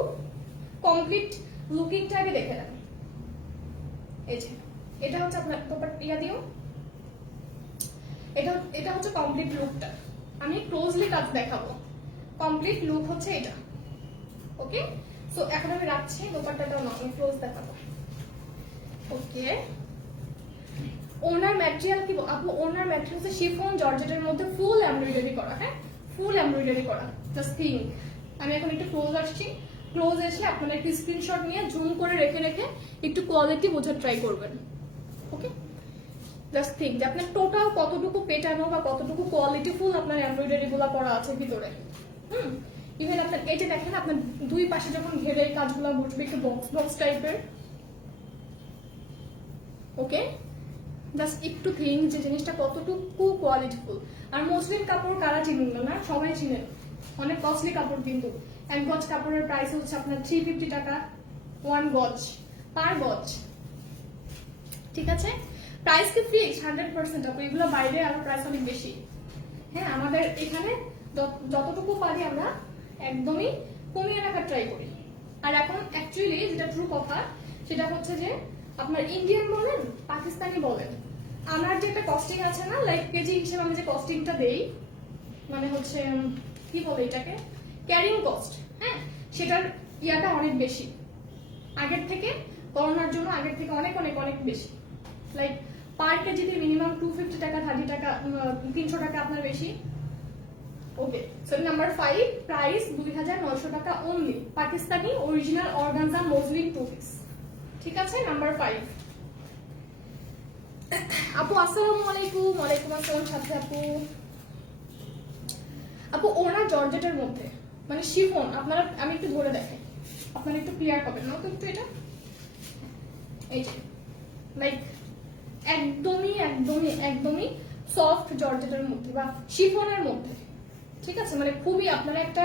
কমপ্লিট লুকিংটা আগে দেখে নেন। এই যে এটা হচ্ছে আপনার ইয়া দিও, এটা হচ্ছে কমপ্লিট লুকটা। আমি ক্লোজলি কাজ দেখাবো, কমপ্লিট লুক হচ্ছে এটা। ওকে, সো এখন আমি রাখছি, দোপাট্টাটাও না আমি ক্লোজ দেখাবো। ওকে, ওনার ম্যাটেরিয়াল কি আপু? ওনার ম্যাটেরিয়াল হচ্ছে শিফন জর্জেটের মধ্যে ফুল এমব্রয়ডারি করা। হ্যাঁ, ফুল এমব্রয়ডারি করা। জাস্ট থিঙ্ক, আমি এখন একটু ক্লোজ আসছি, ক্লোজ এসে আপনারা একটু স্ক্রিনশট নিয়ে জুম করে রেখে রেখে একটু কোয়ালিটি বোঝার ট্রাই করবেন। ওকে, জাস্ট থিঙ্ক যে আপনার টোটাল কতটুকু পেটানো বা কতটুকু কোয়ালিটি ফুল আপনার এমব্রয়ডারি গুলা করা আছে ভিতরে। ইভেন আপনার এই যে দেখেন, আপনার দুই পাশে যখন ঘেরে কাজগুলো বসবে একটু বক্স বক্স টাইপের। ওকে, জাস্ট একটু থিঙ্ক যে জিনিসটা কতটুকু কোয়ালিটিফুল। আর মসলিন কাপড় কারা চিনেন না? সবাই চিনেন, অনেক কস্টলি কাপড় কিন্তু। এক গজ কাপড়ের প্রাইস হচ্ছে আপনার 350 টাকা 1 গজ পার গজ, ঠিক আছে। প্রাইস কি ফিক্স 100%? আপু এগুলো বাইরে আরো প্রাইস অনেক বেশি। হ্যাঁ, আমাদের এখানে যতটুকু পারি আমরা একদমই কমিয়ে রাখার ট্রাই করি। আর এখন অ্যাকচুয়ালি যেটা ট্রু কথা সেটা হচ্ছে যে আপনার ইন্ডিয়ান বলেন পাকিস্তানি বলেন, আমার যে একটা কস্টিং আছে না, লাইক কেজি হিসেবে আমি যে কস্টিংটা দেই, মানে হচ্ছে কি বলে এটাকে, ক্যারিং কস্ট, হ্যাঁ, সেটার ইয়াটা অনেক বেশি। আগের থেকে করোনার জন্য আগের থেকে অনেক অনেক অনেক বেশি, লাইক পার কেজিতে মিনিমাম 250 টাকা 30 টাকা 300 টাকা আপনার বেশি। ওকে, সো নাম্বার 5, প্রাইস 2900 টাকা only, Pakistani original organza muslin 2 piece. ঠিক আছে, নাম্বার 5। আপু আসসালামু আলাইকুম। ওয়ালাইকুম আসসালাম সাথে আপু। আপু ওনা জর্জেটের মধ্যে মানে শিফন, আপনারা আমি একটু ধরে দেখাই, আপনারা একটু ক্লিয়ার পাবেন না তো একটু এটা, এই যে লাইক একদমই একদমই একদমই সফট জর্জেটের মধ্যে বা শিফনের মধ্যে। ঠিক আছে, মানে খুবই আপনারা একটা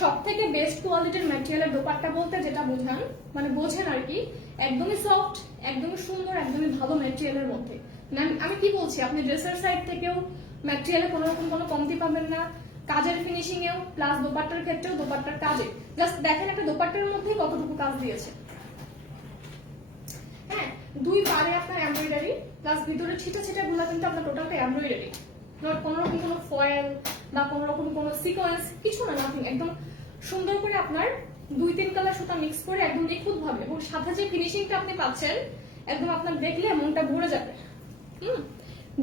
সব থেকে বেস্ট কোয়ালিটির ম্যাটেরিয়ালের দোপাট্টা বলতে যেটা বোঝান মানে বোঝেন আর কি, একদমই সফট, একদমই সুন্দর, একদমই ভালো ম্যাটেরিয়ালের মধ্যে। আমি কি বলছি, আপনি ড্রেসের সাইড থেকেও ম্যাটেরিয়ালে কোনো রকম কোনো কমতি পাবেন না, কাজের ফিনিশিং এও প্লাস দোপাট্টার ক্ষেত্রেও দোপাট্টার কাজে জাস্ট দেখেন একটা দোপাট্টার মধ্যে কতটুকু কাজ দিয়েছে। হ্যাঁ, দুই পারে আপনার এমব্রয়ডারি প্লাস ভিতরে ছিটা ছিটা গুলা কিন্তু আপনার টোটালটা এমব্রয়ডারি, নট কোনো রকম কোনো ফয়েল বা কোনো রকম কোনো সিকোয়েন্স, কিছু না, নাথিং, একদম সুন্দর করে আপনার 2-3 কালার সুতা মিক্স করে একদম নিখুঁত ভাবে, এবং সাথে যে ফিনিশিংটা আপনি পাচ্ছেন একদম আপনার দেখলে মনটা ভরে যাবে।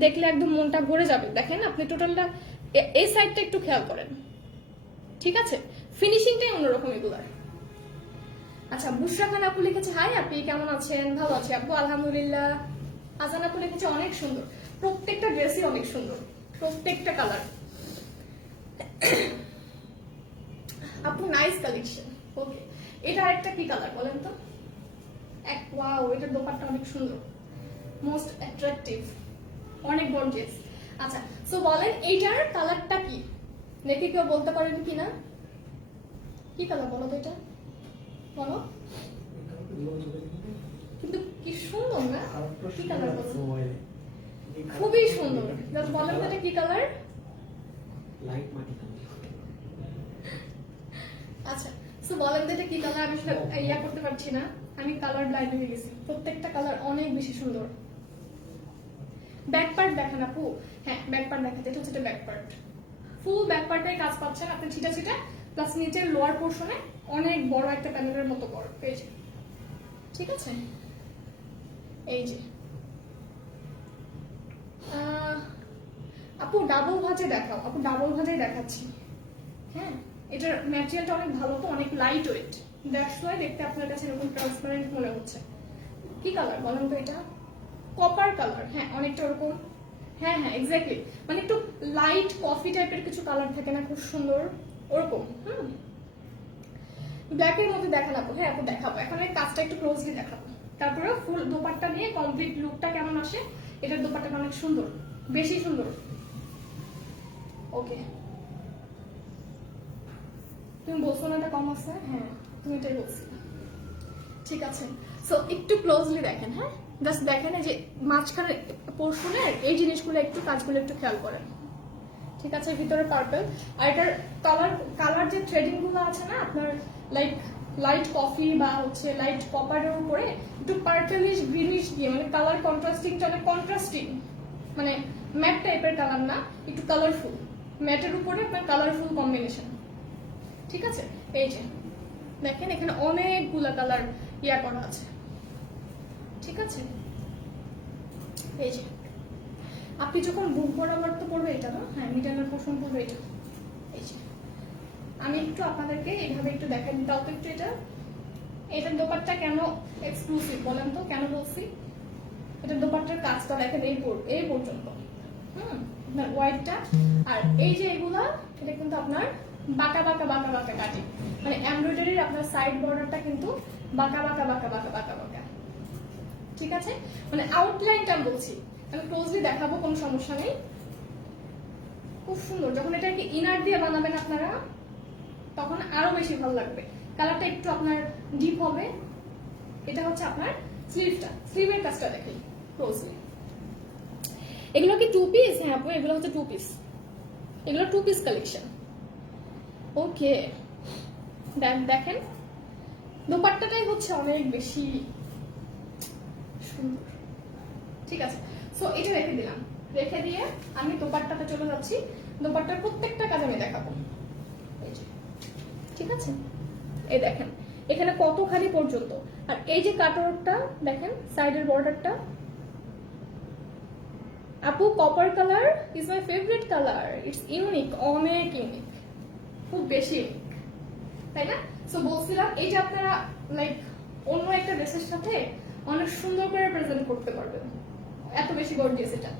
দেখলে একদম মনটা ভরে যাবে। দেখেন আপনি টোটালটা এই সাইডটা একটু খেয়াল করেন, ঠিক আছে, ফিনিশিংটাই অন্যরকম এগুলার। আচ্ছা, বুশরা খান আপু লিখেছে হাই আপনি কেমন আছেন? ভালো আছি আপু আলহামদুলিল্লাহ। আজান আপু লিখেছে অনেক সুন্দর, প্রত্যেকটা ড্রেসই অনেক সুন্দর, প্রত্যেকটা কালার। আপু নাইস কালেকশন। ওকে, এটা আরেকটা কি কালার বলেন তো? ওয়াও, এটার দোপাট্টা অনেক সুন্দর, মোস্ট অ্যাট্রাকটিভ, অনেক গর্জিয়াস। আচ্ছা, সো বলেন এইটার কালারটা কি, দেখে কেউ বলতে পারেন কিনা? কি কালার বলো তো এটা, বলো। কিন্তু কি সুন্দর না, কি কালার বলো? খুবই সুন্দর, জাস্ট বলেন তো এটা কি কালার? লাইট মাটি কালার। আচ্ছা, সো বলেন তো এটা কি কালার? আমি সেটা ইয়া করতে পারছি না, আমি কালার ব্লাইন্ড হয়ে গেছি। প্রত্যেকটা কালার অনেক বেশি সুন্দর। ব্যাক পার্ট দেখেন আপু, হ্যাঁ ব্যাক পার্ট দেখাতে, এটা হচ্ছে ব্যাক পার্ট, ফুল ব্যাক পার্টটাই কাজ পাচ্ছেন আপনি, ছিটা ছিটা প্লাস নিচের লোয়ার পোর্শনে অনেক বড় একটা প্যানেলের মতো বড় পেয়েছে। ঠিক আছে, এই যে আপু ডাবল ভাজে দেখাও। আপু ডাবল ভাজেই দেখাচ্ছি। হ্যাঁ, এটার ম্যাটেরিয়ালটা অনেক ভালো, তো অনেক লাইট ওয়েট, দ্যাটস ওয়াই দেখতে আপনার কাছে এরকম ট্রান্সপারেন্ট মনে হচ্ছে। কি কালার বলেন তো এটা? কপার কালার, হ্যাঁ অনেকটা ওরকম, হ্যাঁ হ্যাঁ এক্স্যাক্টলি, মানে একটু লাইট কফি টাইপের কিছু কালার থাকে না, খুব সুন্দর ওরকম। ব্ল্যাকের মধ্যে দেখান আপু। হ্যাঁ আপু দেখাবো, এখন এই কাজটা একটু ক্লোজলি দেখাবো, তারপরে ফুল দোপাট্টা নিয়ে কমপ্লিট লুকটা কেমন আসে। এটার দোপাট্টাটা অনেক সুন্দর, বেশি সুন্দর। ওকে, তুমি বলছো না এটা কম আছে? হ্যাঁ তুমি এটাই বলছি, ঠিক আছে। সো একটু ক্লোজলি দেখেন, হ্যাঁ জাস্ট দেখেন যে মাঝখানে পোর্শনের এই জিনিসগুলো একটু কাজগুলো একটু খেয়াল করেন, ঠিক আছে। ভিতরে পার্পল, আর এটার কালার যে থ্রেডিং গুলো আছে না আপনার, লাইক লাইট কফি বা হচ্ছে লাইট কপারের উপরে একটু পার্পলিশ গ্রিনিশ দিয়ে, মানে কালার কন্ট্রাস্টিংটা অনেক কন্ট্রাস্টিং, মানে ম্যাট টাইপের কালার না, একটু কালারফুল, ম্যাটের উপরে আপনার কালারফুল কম্বিনেশন। ঠিক আছে, এই যে দেখেন এখানে অনেকগুলা কালার ইয়া করা আছে, ঠিক আছে। এই যে আপনি যখন বুক বরাবর তো পড়বে এটা না, হ্যাঁ মিডলের পোর্শন পড়বে এটা। এই যে আমি একটু আপনাদেরকে এইভাবে একটু দেখাই দাও তো একটু এটার দোপাট্টা কেন এক্সক্লুসিভ বলেন তো, কেন বলছি? এটার দোপাট্টার কাজটা দেখেন এই পর্যন্ত, আপনার হোয়াইটটা, আর এই যে এগুলা এটা কিন্তু আপনার বাঁকা বাঁকা বাঁকা বাঁকা কাটিং, মানে এমব্রয়ডারির আপনার সাইড বর্ডারটা কিন্তু বাঁকা বাঁকা বাঁকা বাঁকা বাঁকা বাঁকা, ঠিক আছে। মানে আউটলাইনটা বলছি, আমি ক্লোজলি দেখাবো, কোনো সমস্যা নেই। খুব সুন্দর, যখন এটাকে ইনার দিয়ে বানাবেন আপনারা তখন আরো বেশি ভালো লাগবে, কালারটা একটু আপনার ডিপ হবে। এটা হচ্ছে আপনার স্লিভটা, স্লিভের কাজটা দেখেন ক্লোজলি। এগুলো কি 2 পিস? হ্যাঁ আপু এগুলো হচ্ছে 2 পিস, এগুলো 2 পিস কালেকশন। ওকে, দেখেন দোপাট্টাটাই হচ্ছে অনেক বেশি সুন্দর, ঠিক আছে। সো এটা রেখে দিলাম, রেখে দিয়ে আমি দোপাট্টাতে চলে যাচ্ছি। দোপাট্টার প্রত্যেকটা কাজ আমি দেখাবো, ঠিক আছে। এই দেখেন এখানে কতখানি পর্যন্ত আর এই যে কাটওয়ার্কটা দেখেন সাইডের বর্ডারটা, আপু copper colour is my favourite colour, it's unique, অনেক ইউনিক, খুব বেশি ইউনিক, তাই না? সো বলছিলাম এইটা আপনারা লাইক অন্য একটা ড্রেসের সাথে অনেক সুন্দর করে প্রেজেন্ট করতে পারবেন, এত বেশি গর্জিয়াস এটা।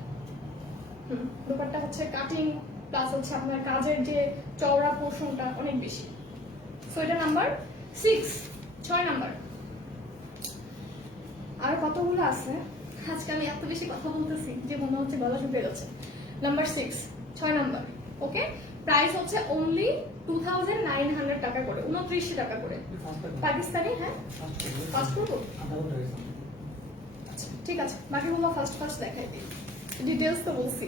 দোপাট্টা হচ্ছে কাটিং প্লাস হচ্ছে আপনার কাজের যে চওড়া পোর্শনটা অনেক বেশি। সো এটা নাম্বার 6, 6 নাম্বার। আর কতগুলো আছে, আজকে আমি এত বেশি কথা বলতেছি যে মনে হচ্ছে গলা শুকিয়ে যাচ্ছে। Number 6, 6 number. ওকে, প্রাইস হচ্ছে অনলি 2900 টাকা করে, 2900 টাকা করে পাকিস্তানি। হ্যাঁ ফার্স্ট করবো, আচ্ছা ঠিক আছে, বাকিগুলো ফার্স্ট ফার্স্ট দেখাই দিই, ডিটেলস তো বলছি।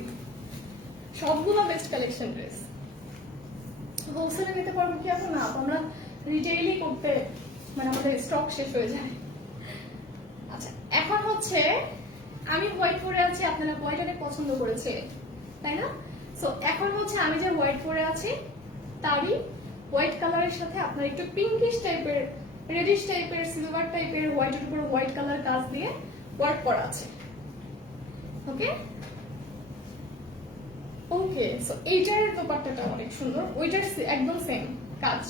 সবগুলো বেস্ট কালেকশন ড্রেস, হোলসেলে নিতে পারবো কি এখন? না, আমরা রিটেইলই করতে মানে আমাদের স্টক শেষ হয়ে যায়। আচ্ছা এখন হচ্ছে আমি হোয়াইট পরে আছি, আপনারা হোয়াইট অনেক পছন্দ করেছে তাই না? সো এখন হচ্ছে আমি যে হোয়াইট পরে আছি তারই হোয়াইট কালারের সাথে আপনার একটু পিঙ্কিশ টাইপের, রেডিশ টাইপের, সিলভার টাইপের হোয়াইটের উপর হোয়াইট কালার কাজ দিয়ে ওয়ার্ক করা আছে। ওকে ওকে, সো এইটার দোপাট্টাটা অনেক সুন্দর, ওইটার একদম সেম কাজ,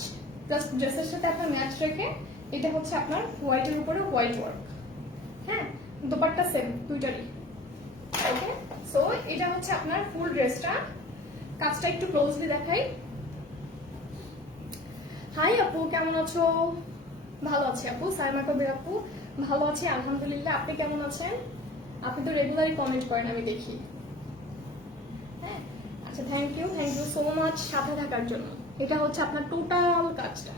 জাস্ট ড্রেসের সাথে আপনার ম্যাচ রেখে এটা হচ্ছে আপনার হোয়াইটের উপরে হোয়াইট ওয়ার্ক। হ্যাঁ, দোপাট্টা সেম দুইটারই। ওকে, সো এটা হচ্ছে আপনার ফুল ড্রেসটা। কাজটা একটু ক্লোজলি দেখাই। হাই আপু, কেমন আছো? ভালো আছি আপু, সাইমা কবির আপু ভালো আছি আলহামদুলিল্লাহ। আপনি কেমন আছেন? আপনি তো রেগুলারই কমেন্ট করেন, আমি দেখি। হ্যাঁ আচ্ছা, থ্যাংক ইউ সো মাচ সাথে থাকার জন্য। এটা হচ্ছে আপনার টোটাল কাজটা।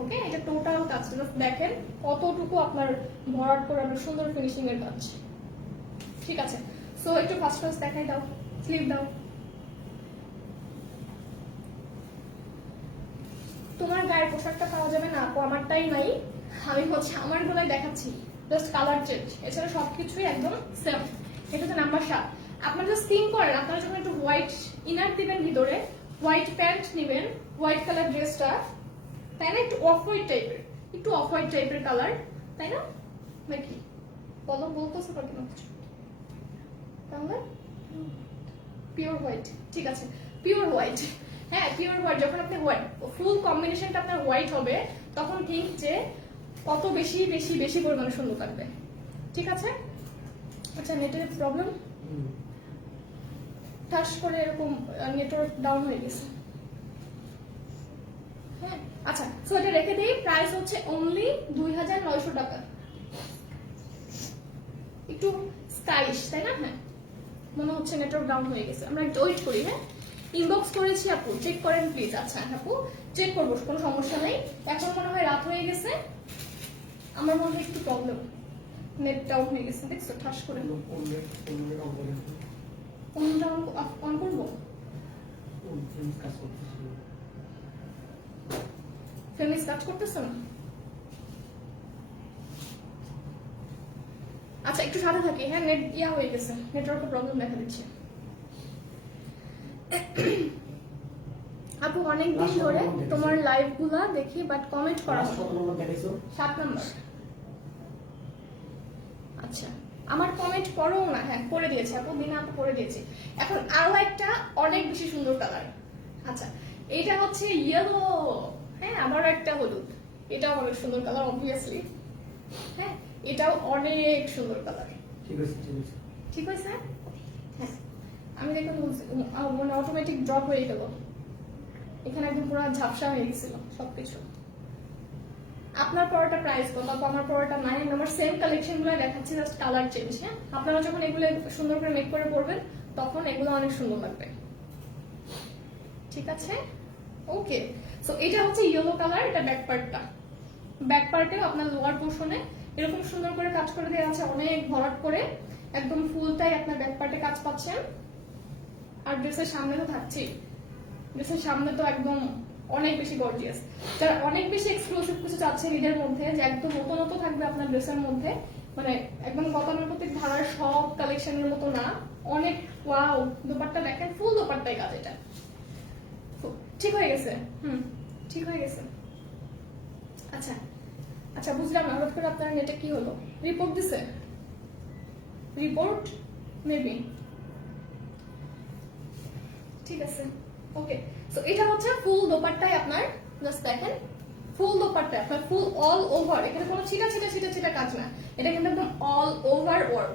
ওকে, এটা টোটাল কাজটা দেখেন কতটুকু আপনার ভরাট করে আপনার সুন্দর ফিনিশিং এর কাজ। ঠিক আছে, সো একটু ফার্স্ট ফার্স্ট দেখাই দাও, স্লিভ দাও। তোমার গায়ের পোশাকটা পাওয়া যাবে না আপু, আমারটাই নাই, আমি হচ্ছে আমার গলায় দেখাচ্ছি, জাস্ট কালার চেঞ্জ, এছাড়া সবকিছুই একদম সেম। এটা হচ্ছে নাম্বার 7। আপনারা যদি স্কিন করেন, আপনারা যখন একটু হোয়াইট ইনার দিবেন ভিতরে, হোয়াইট প্যান্ট নেবেন, হোয়াইট কালার ড্রেসটা, তাই না? একটু অফ হোয়াইট টাইপের কালার, তাই না? নাকি বলো, বলতেছো না কেন কিছু? তাহলে পিওর হোয়াইট, ঠিক আছে, পিওর হোয়াইট। হ্যাঁ, পিওর হোয়াইট। যখন আপনি হোয়াইট ফুল কম্বিনেশনটা আপনার হোয়াইট হবে, তখন ঠিক যে কত বেশি বেশি বেশি পরিমাণে সুন্দর থাকবে। ঠিক আছে। আচ্ছা, নেটের প্রবলেম, ঠাস করে এরকম নেটওয়ার্ক ডাউন হয়ে গেছে। হ্যাঁ আচ্ছা, সো এটা রেখে দিই। প্রাইস হচ্ছে অনলি 2900 টাকা। একটু স্টাইলিশ তাই না? হ্যাঁ, মনে হচ্ছে নেটওয়ার্ক ডাউন হয়ে গেছে, আমরা একটু ওয়েট করি। হ্যাঁ, ইনবক্স করেছি আপু, চেক করেন প্লিজ। আচ্ছা আপু, চেক করবো, কোনো সমস্যা নেই। এখন মনে হয় রাত হয়ে গেছে, আমার মনে হয় একটু প্রবলেম, নেট ডাউন হয়ে গেছে, দেখছো ঠাস করে। কোনটা অন করবো? ফেমিস কাজ করতেছে না। আচ্ছা একটু সাথে থাকি। হ্যাঁ, নেট ইয়া হয়ে গেছে, নেটওয়ার্কের প্রবলেম দেখা দিচ্ছে। আপু অনেকদিন ধরে তোমার লাইভ গুলা দেখি, বাট কমেন্ট করা হয় না। 7 নাম্বার। আচ্ছা, আমার কমেন্ট করো না। হ্যাঁ, করে দিয়েছে আপু, দিনা আপু করে দিয়েছে। এখন আরো একটা অনেক বেশি সুন্দর কালার। আচ্ছা, এটা হচ্ছে ইয়েলো। হ্যাঁ, আবার একটা হলুদ, এটাও অনেক সুন্দর কালার অবভিয়াসলি। হ্যাঁ, এটাও অনেক সুন্দর কালার। ঠিক আছে। হ্যাঁ, আমি দেখুন মানে অটোমেটিক ড্রপ হয়ে গেল, এখানে একদম পুরো ঝাপসা হয়ে গেছিল সবকিছু। আপনার পরোটা প্রাইস কত? আমার পরোটা 9 নাম্বার। সেম কালেকশন গুলো দেখাচ্ছি, জাস্ট কালার চেঞ্জ। হ্যাঁ, আপনারা যখন এগুলো সুন্দর করে মেক করে পরবেন, তখন এগুলো অনেক সুন্দর লাগবে। ঠিক আছে, ওকে। সো এটা হচ্ছে ইয়েলো কালার, এটা ব্যাক পার্টটা। ব্যাক পার্টেও আপনার লোয়ার পোর্শনে এরকম সুন্দর করে কাজ করে দেওয়া আছে, অনেক ভরাট করে, একদম ফুলটাই আপনার ব্যাক পার্টে কাজ পাচ্ছেন। আর ড্রেসের সামনে তো থাকছেই, ড্রেসের সামনে তো একদম অনেক বেশি গর্জিয়াস। যারা অনেক বেশি এক্সক্লুসিভ কিছু চাচ্ছেন ঈদের মধ্যে, যে একদম নতুন থাকবে আপনার ড্রেসের মধ্যে, মানে একদম গতানুগতিক ধারার সব কালেকশনের মতো না, অনেক ওয়াও। দোপাট্টা দেখেন, ফুল দোপাট্টাই কাজ। এটা ঠিক হয়ে গেছে। ঠিক হয়ে গেছে। আচ্ছা, আচ্ছা বুঝলাম না, হঠাৎ করে আপনার নেটে কি হলো? রিপোর্ট দিছে? Report maybe. ঠিক আছে, ওকে। সো এটা হচ্ছে ফুল দোপাট্টায় আপনার, জাস্ট দেখেন ফুল দোপাট্টা আপনার ফুল অল ওভার, এখানে কোনো ছিটা ছিটা ছিটা ছিটা কাজ না, এটা কিন্তু একদম অল ওভার ওয়ার্ক।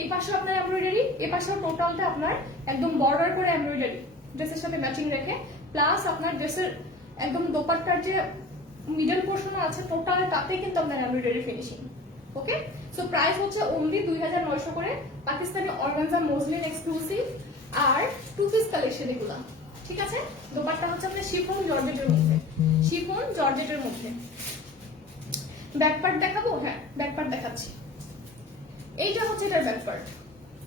এই পাশেও আপনার এমব্রয়ডারি, এই পাশেও টোটালটা আপনার একদম বর্ডার করে এমব্রয়ডারি ড্রেসের সাথে ম্যাচিং রেখে, প্লাস আপনার ড্রেসের একদম দোপাট্টার যে মিডল পোর্শন আছে টোটাল তাতে কিন্তু আপনার এমব্রয়ডারি ফিনিশিং। ওকে, সো প্রাইস হচ্ছে অনলি 2900 করে, পাকিস্তানি অর্গানজা মসলিন এক্সক্লুসিভ আর টু পিস কালেকশন এগুলা। ঠিক আছে, দোপাট্টা হচ্ছে আপনার শিফন জর্জেটের মধ্যে, শিফন জর্জেটের মধ্যে। ব্যাক পার্ট দেখাবো? হ্যাঁ, ব্যাক পার্ট দেখাচ্ছি। এইটা হচ্ছে এটার ব্যাক পার্ট।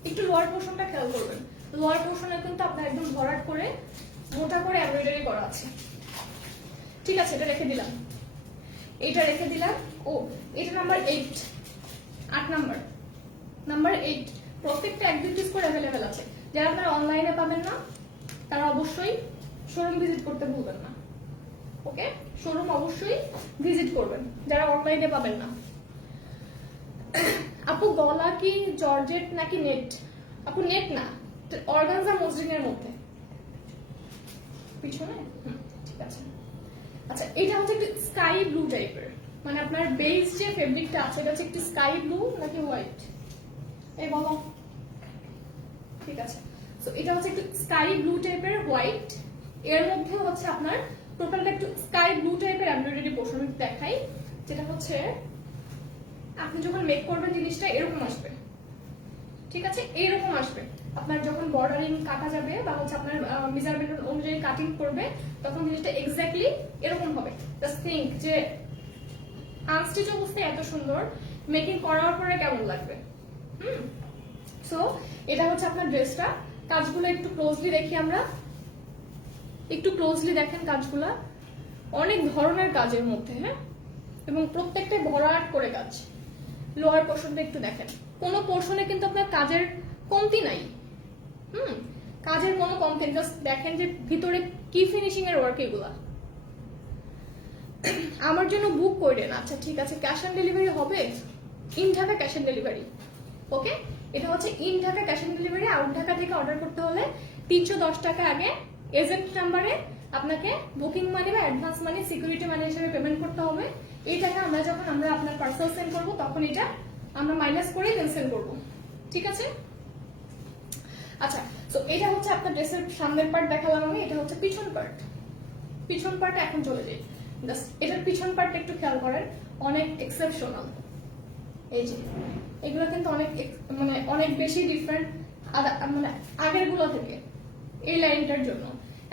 একটু লোয়ার পোর্শনটা খেয়াল করবেন, লোয়ার পোর্শনে কিন্তু আপনার একদম ভরাট করে মোটা করে এমব্রয়ডারি করা আছে। ঠিক আছে, এটা রেখে দিলাম, এইটা রেখে দিলাম। ও, এটা নাম্বার 8, 8 নাম্বার, নাম্বার 8। প্রত্যেকটা এক দুই পিস করে অ্যাভেলেবেল আছে। যারা আপনারা অনলাইনে পাবেন না তারা অবশ্যই শোরুম ভিজিট করতে ভুলবেন না। ওকে, শোরুম অবশ্যই ভিজিট করবেন যারা অনলাইনে পাবেন না। আপু গলা কি জর্জেট নাকি নেট? আপু নেট না, অর্গানজা মসলিন এর মধ্যে পিছনে। ঠিক আছে। আচ্ছা, এটা হচ্ছে একটু স্কাই ব্লু টাইপের, মানে আপনার বেস যে ফেব্রিকটা আছে এটা হচ্ছে একটু স্কাই ব্লু নাকি হোয়াইট? এই বলো। ঠিক আছে, সো এটা হচ্ছে একটু স্কাই ব্লু টাইপের হোয়াইট, এর মধ্যে হচ্ছে আপনার টোটালটা একটু স্কাই ব্লু টাইপের এমব্রয়ডারি পোর্শন দেখাই, যেটা হচ্ছে আপনি যখন মেক করবেন জিনিসটা এরকম আসবে। ঠিক আছে, এইরকম আসবে। আপনার যখন বর্ডারিং কাটা যাবে বা হচ্ছে আপনার মেজারমেন্ট অনুযায়ী কাটিং করবে তখন জিনিসটা এক্স্যাক্টলি এরকম হবে। জাস্ট থিংক যে আনস্টিচ অবস্থায় এত সুন্দর, মেকিং করার পরে কেমন লাগবে। সো এটা হচ্ছে আপনার ড্রেসটা। কাজগুলো একটু ক্লোজলি দেখি আমরা, একটু ক্লোজলি দেখেন কাজগুলা, অনেক ধরনের কাজের মধ্যে, হ্যাঁ, এবং প্রত্যেকটা ভরাট করে কাজ। লোয়ার পোর্শনটা একটু দেখেন, কোনো পোর্শনে কিন্তু আপনার কাজের কমতি নাই। কাজের কোনো কমতি নেই, জাস্ট দেখেন যে ভিতরে কি ফিনিশিং এর ওয়ার্ক এগুলা। আমার জন্য বুক করেন। আচ্ছা ঠিক আছে, ক্যাশ অন ডেলিভারি হবে? In Dhaka cash on delivery. Okay, এটা হচ্ছে in Dhaka cash on delivery. Out Dhaka থেকে অর্ডার করতে হলে 310 টাকা আগে এজেন্ট নাম্বারে আপনাকে বুকিং মানি বা অ্যাডভান্স মানি, সিকিউরিটি মানি হিসেবে পেমেন্ট করতে হবে। এই টাকা আমরা যখন আপনার পার্সেল সেন্ড করব তখন এটা আমরা মাইনাস করে দেন সেন্ড করব। ঠিক আছে। আচ্ছা, তো এটা হচ্ছে আপনার ড্রেসের সামনের পার্ট দেখালাম আমি, এটা হচ্ছে পিছন পার্ট। পিছন পার্টে এখন চলে যাই। এটার পিছন পার্টটা একটু খেয়াল করেন, অনেক এক্সেপশনাল। এই যে এগুলো কিন্তু অনেক বেশি ডিফারেন্ট মানে আগের গুলো থেকে। এই লাইনটার জন্য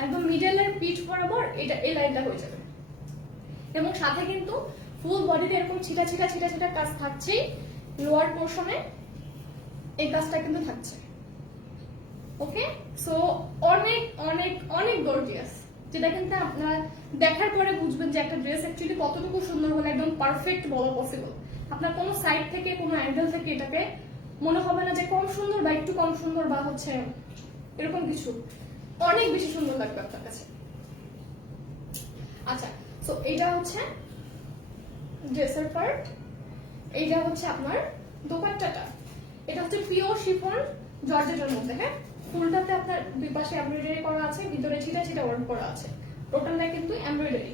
একদম মিডলের পিচ বরাবর এটা এই লাইনটা হয়ে যাবে, এবং সাথে কিন্তু ফুল বডিতে এরকম ছিটা ছিটা ছিটা ছিটা কাজ থাকছেই। লোয়ার পোর্শনে এই কাজটা কিন্তু থাকছে। ওকে, সো অনেক অনেক অনেক গর্জিয়াস, যেটা কিন্তু আপনারা দেখার পরে বুঝবেন যে একটা ড্রেস অ্যাকচুয়ালি কতটুকু সুন্দর হলে একদম পারফেক্ট বলা পসিবল। আপনার কোনো সাইড থেকে কোনো অ্যাঙ্গেল থেকে এটাকে মনে হবে না যে কম সুন্দর বা একটু কম সুন্দর বা হচ্ছে এরকম কিছু, অনেক বেশি সুন্দর লাগবে আপনার কাছে। আচ্ছা, সো এইটা হচ্ছে ড্রেসের পার্ট, এইটা হচ্ছে আপনার দোপাট্টাটা। এটা হচ্ছে পিওর শিফন জর্জেটের মধ্যে, হ্যাঁ, ফুলটাতে আপনার দুই পাশে এমব্রয়ডারি করা আছে, ভিতরে ছিটা ছিটা ওয়ার্ক করা আছে, টোটালটা কিন্তু এমব্রয়ডারি।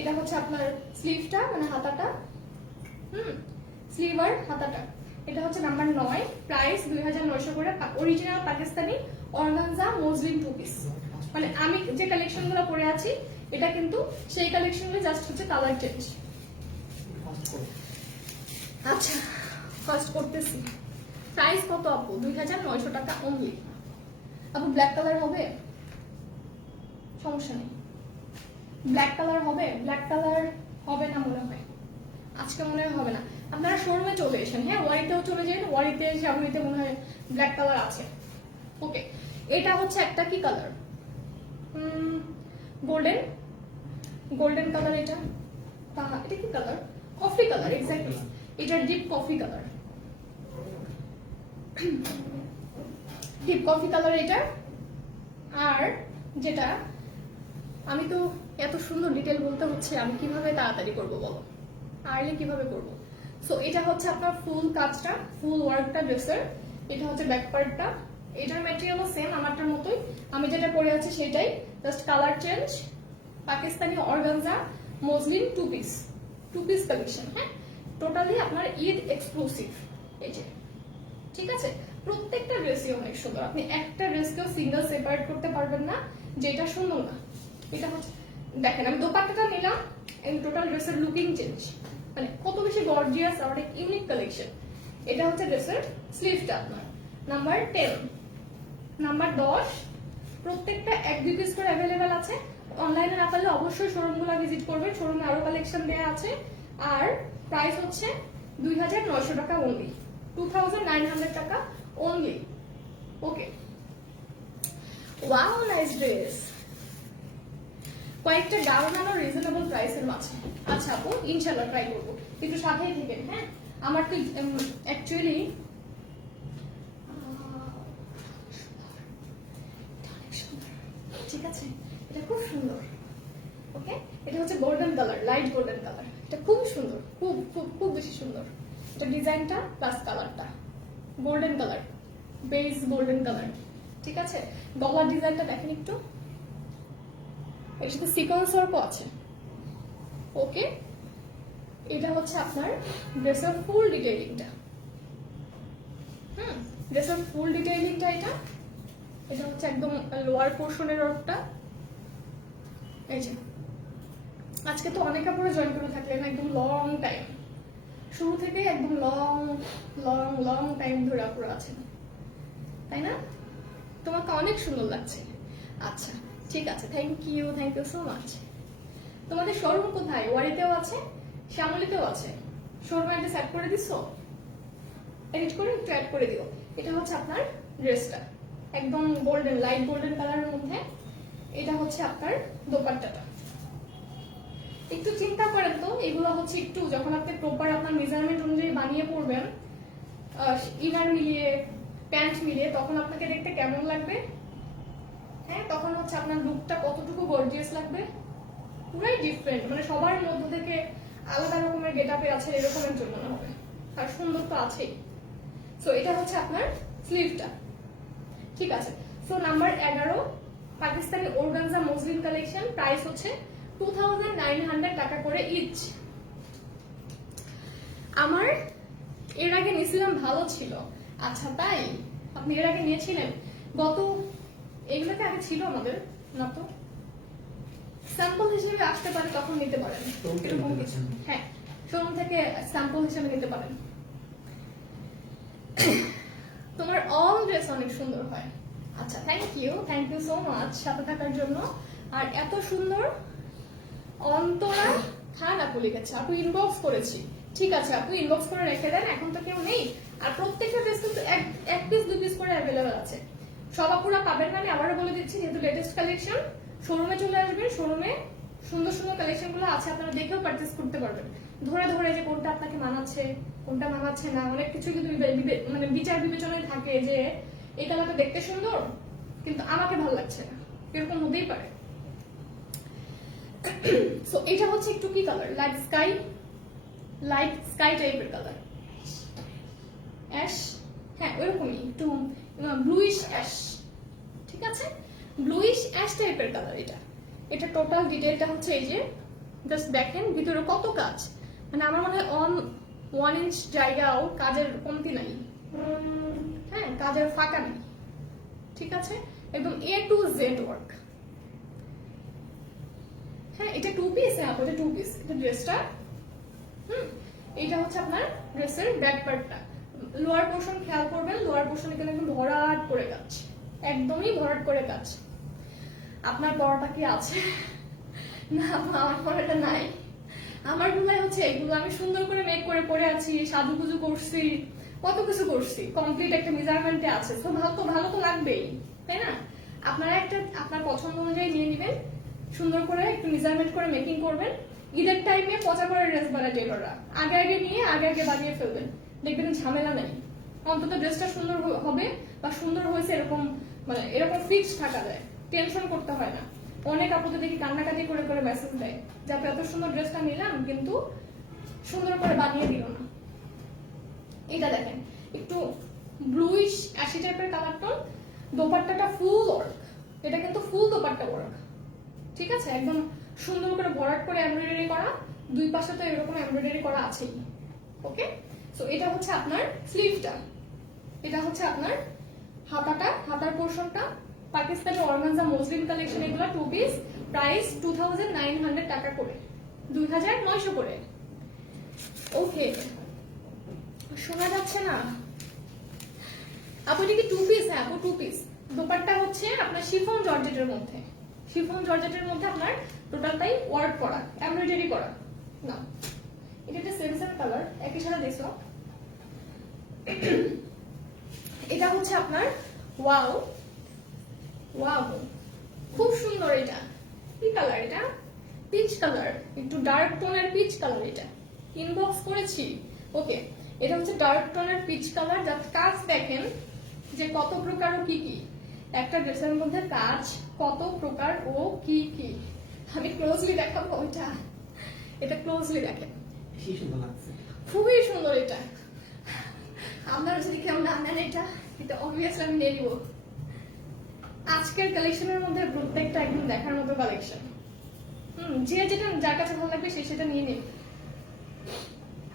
এটা হচ্ছে আপনার স্লিভটা, মানে হাতাটা, স্লিভ আর হাতাটা। এটা হচ্ছে নাম্বার 9, প্রাইস 2900 করে, original Pakistani organza muslin two piece. মানে আমি যে কালেকশনগুলো পরে আছি এটা কিন্তু সেই কালেকশনগুলো, জাস্ট হচ্ছে কালার চেঞ্জ। আচ্ছা, ফার্স্ট করতেছি। প্রাইস কত আপু? 2900 টাকা অনলি। আপু ব্ল্যাক কালার হবে? সমস্যা নেই, ব্ল্যাক কালার হবে। ব্ল্যাক কালার হবে না মনে হয়, আজকে মনে হয় হবে না। আপনারা শোরুমে চলে এসেন, হ্যাঁ, ওয়ারিতেও চলে যান, ওয়ারিতে সামনেতে মনে হয় ব্ল্যাক কালার আছে। ওকে, এটা হচ্ছে একটা কি কালার? Golden, golden colour. এটা এটা কি কালার? Coffee colour, exactly. এটা deep coffee colour, deep coffee colour এটা। আর যেটা, আমি তো এত সুন্দর ডিটেল বলতে হচ্ছে, আমি কিভাবে তাড়াতাড়ি করবো বলো? আর্লি কিভাবে করব। সো এটা হচ্ছে আপনার ফুল কাজটা, ফুল ওয়ার্কটা ড্রেসের। এটা হচ্ছে ব্যাক পার্টটা। এটার ম্যাটেরিয়ালও সেম আমারটার মতোই, আমি যেটা পরে আছি সেটাই, just colour change. Pakistani organza muslin two piece collection. হ্যাঁ, টোটালি আপনার ঈদ এক্সক্লুসিভ। এই যে, ঠিক আছে, প্রত্যেকটা ড্রেসই অনেক সুন্দর। আপনি একটা ড্রেসকেও সিঙ্গেল সেপারেট করতে পারবেন না যে এটা সুন্দর না। এটা হচ্ছে, দেখেন আমি দোপাট্টাটা নিলাম, এই টোটাল ড্রেসের লুকিং চেঞ্জ, মানে কত বেশি গর্জিয়াস আর অনেক ইউনিক কালেকশন। এটা হচ্ছে ড্রেসের স্লিভটা আপনার নাম্বার 10, নাম্বার 10। প্রত্যেকটা 1-2 পিস করে অ্যাভেলেবেল আছে। অনলাইনে না পারলে অবশ্যই শোরুমগুলো ভিজিট করবেন, শোরুমে আরো কালেকশন দেয়া আছে। আর প্রাইস হচ্ছে 2900 টাকা অনলি, 2900 টাকা অনলি। ওকে, ওয়াও, নাইস ড্রেস। কয়েকটা গাউন আনো রিজনেবল প্রাইসের মাঝে। আচ্ছা আপু, ইনশাআল্লাহ ট্রাই করবো, একটু সাথেই থাকেন। হ্যাঁ, আমার তো অ্যাকচুয়ালি ঠিক আছে, এটা খুব সুন্দর। ওকে, এটা হচ্ছে golden colour, light golden colour. এটা খুব সুন্দর, খুব খুব খুব বেশি সুন্দর। এটা ডিজাইনটা প্লাস কালারটা golden colour, beige golden colour. ঠিক আছে, গলার ডিজাইনটা দেখেন একটু, এর সাথে সিকোয়েন্স ওয়ার্কও আছে। ওকে, এটা হচ্ছে আপনার ড্রেসের ফুল ডিটেইলিংটা। ড্রেসের ফুল ডিটেইলিংটা এটা। এটা হচ্ছে একদম লোয়ার পোর্শনের ওয়ার্কটা। এই যে, আজকে তো অনেক কাপড়ে জয়েন করে থাকলেন একদম লং টাইম, শুরু থেকে একদম লং লং লং টাইম ধরে আপুরা আছেন, তাই না? তোমাকে অনেক সুন্দর লাগছে। আচ্ছা ঠিক আছে, থ্যাংক ইউ সো মাচ। তোমাদের শোরুম কোথায়? ওয়ারিতেও আছে, শ্যামলীতেও আছে। শোরুম অ্যাড্রেস অ্যাড করে দিছো? এডিট করে একটু অ্যাড করে দিও। এটা হচ্ছে আপনার ড্রেসটা, একদম গোল্ডেন, লাইট গোল্ডেন কালারের মধ্যে। এটা হচ্ছে আপনার দোপাট্টাটা। একটু চিন্তা করেন তো, এগুলো হচ্ছে একটু যখন আপনি প্রপার আপনার মেজারমেন্ট অনুযায়ী বানিয়ে পড়বেন, ইনার মিলিয়ে প্যান্ট মিলিয়ে, তখন আপনাকে দেখতে কেমন লাগবে। হ্যাঁ, তখন হচ্ছে আপনার লুকটা কতটুকু গর্জিয়াস লাগবে, পুরাই ডিফারেন্ট। মানে সবার মধ্য থেকে আলাদা রকমের গেটআপে আছে এরকমের জন্য হবে, আর সুন্দর তো আছেই। সো এটা হচ্ছে আপনার স্লিভটা। ঠিক আছে, so number 11 Pakistani organza muslin collection. Price হচ্ছে 2900 টাকা করে ইচ। আমার এর আগে নিয়েছিলাম, ভালো ছিল। আচ্ছা তাই, আপনি এর আগে নিয়েছিলেন? গত এগুলোকে আগে ছিল আমাদের না, তো স্যাম্পল হিসেবে আসতে পারে, তখন নিতে পারেন। এরকম কিছু, হ্যাঁ, শোরুম থেকে স্যাম্পল হিসেবে নিতে পারেন। তোমার অল ড্রেস অনেক সুন্দর হয়। আচ্ছা, থ্যাংক ইউ সো মাচ সাথে থাকার জন্য। আর এত সুন্দর অন্তরা খান আপু লিখেছে, আপু ইনবক্স করেছি। ঠিক আছে আপু, ইনবক্স করে রেখে দেন, এখন তো কেউ নেই। আর প্রত্যেকটা ড্রেস কিন্তু 1 পিস 2 পিস করে অ্যাভেলেবেল আছে। সব আপুরা পাবেন না, আমি আবারও বলে দিচ্ছি, যেহেতু লেটেস্ট কালেকশন। শোরুমে চলে আসবেন, শোরুমে সুন্দর সুন্দর কালেকশন গুলো আছে, আপনারা দেখেও পারচেস করতে পারবেন। ধরে ধরে যে কোনটা আপনাকে মানাচ্ছে, কোনটা মানাচ্ছে না, অনেক কিছু কিন্তু মানে বিচার বিবেচনায় থাকে যে এই কালারটা দেখতে সুন্দর কিন্তু আমাকে ভালো লাগছে না, এরকম হতেই পারে। সো এটা হচ্ছে একটু কি কালার, লাইট স্কাই টাইপের কালার, অ্যাশ। হ্যাঁ, ওইরকমই একটু ব্লুইশ অ্যাশ। ঠিক আছে, ব্লুইশ অ্যাশ টাইপের কালার এটা। এটা টোটাল ডিটেইলটা হচ্ছে এই যে, জাস্ট দেখেন ভিতরে কত কাজ। মানে আমার মনে হয় 1 ইঞ্চ জায়গাও কাজের কমতি নাই। হ্যাঁ, কাজের ফাঁকা নেই। ঠিক আছে, একদম A to Z ওয়ার্ক। হ্যাঁ, এটা 2 পিস। হ্যাঁ, এটা 2 পিস। এটা ড্রেসটা। এটা হচ্ছে আপনার ড্রেসের ব্যাক পার্টটা। লোয়ার পোর্শন খেয়াল করবেন, লোয়ার পোর্শন এখানে একদম ভরাট করে কাজ, একদমই ভরাট করে কাজ। আপনার পড়াটা কি আছে? না, আমার পড়াটা নাই। আমার গুলাই হচ্ছে এগুলো, আমি সুন্দর করে মেক করে পরে আছি, সাজুগুজু করছি, কত কিছু করছি, কমপ্লিট একটা মেজারমেন্টে আছে। তো ভালো তো লাগবেই, তাই না? আপনারা একটা আপনার পছন্দ অনুযায়ী নিয়ে নেবেন, সুন্দর করে একটু মেজারমেন্ট করে মেকিং করবেন। ঈদের টাইমে পচা করে ড্রেস বানায় টেলররা, আগে নিয়ে আগে বানিয়ে ফেলবেন, দেখবেন ঝামেলা নেই। অন্তত ড্রেসটা সুন্দর হবে বা সুন্দর হয়েছে এরকম, মানে এরকম ফিক্স থাকা যায়, টেনশন করতে হয় না। অনেক আপুদের দেখি কান্নাকাটি করে মেসেজ দেয় যে আপনি এত সুন্দর ড্রেসটা নিলাম কিন্তু সুন্দর করে বানিয়ে দিল না। এটা দেখেন একটু ব্লুইশ অ্যাশি টাইপের কালার টোন, দোপাট্টাটা ফুল ওয়ার্ক, এটা কিন্তু ফুল দোপাট্টা ওয়ার্ক, ঠিক আছে, একদম সুন্দর করে ভরাট করে এমব্রয়ডারি করা, দুই পাশে তো এরকম এমব্রয়ডারি করা আছেই। ওকে, সো এটা হচ্ছে আপনার স্লিভটা, এটা হচ্ছে আপনার হাতাটা, হাতার পোর্শনটা পাকিস্তানি অর্গানজা মসলিন কালেকশন, এগুলো টু পিস, প্রাইস 2900 টাকা করে, 2900 করে। ওকে, শোনা যাচ্ছে না আপু? এটা কি টু পিস? হ্যাঁ আপু টু পিস। দোপাট্টা হচ্ছে আপনার শিফন জর্জেটের মধ্যে, শিফন জর্জেটের মধ্যে আপনার টোটালটাই ওয়ার্ক করা, এমব্রয়ডারি করা। না এটা একটা সেম সেম কালার, একই সাথে দেখছো। এটা হচ্ছে আপনার ওয়াও ওয়াও, খুব সুন্দর। এটা কি কালার? এটা পিচ কালার, একটু ডার্ক টোনের পিচ কালার। এটা ইনবক্স করেছি। ওকে, এটা হচ্ছে ডার্ক টোনের পিচ কালার, যার কাজ দেখেন যে কত প্রকার ও কি কি, একটা ড্রেসের মধ্যে কাজ কত প্রকার ও কি কি। আমি ক্লোজলি দেখাবো ওইটা, এটা ক্লোজলি দেখেন, বেশি সুন্দর লাগছে। খুবই সুন্দর। এটা আপনারা যদি কেউ না নেন এটা অবভিয়াসলি আমি নিয়ে নিব। আজকের কালেকশনের মধ্যে প্রত্যেকটা একদম দেখার মতো কালেকশন। যে যেটা যার কাছে ভালো লাগবে সে সেটা নিয়ে নিন,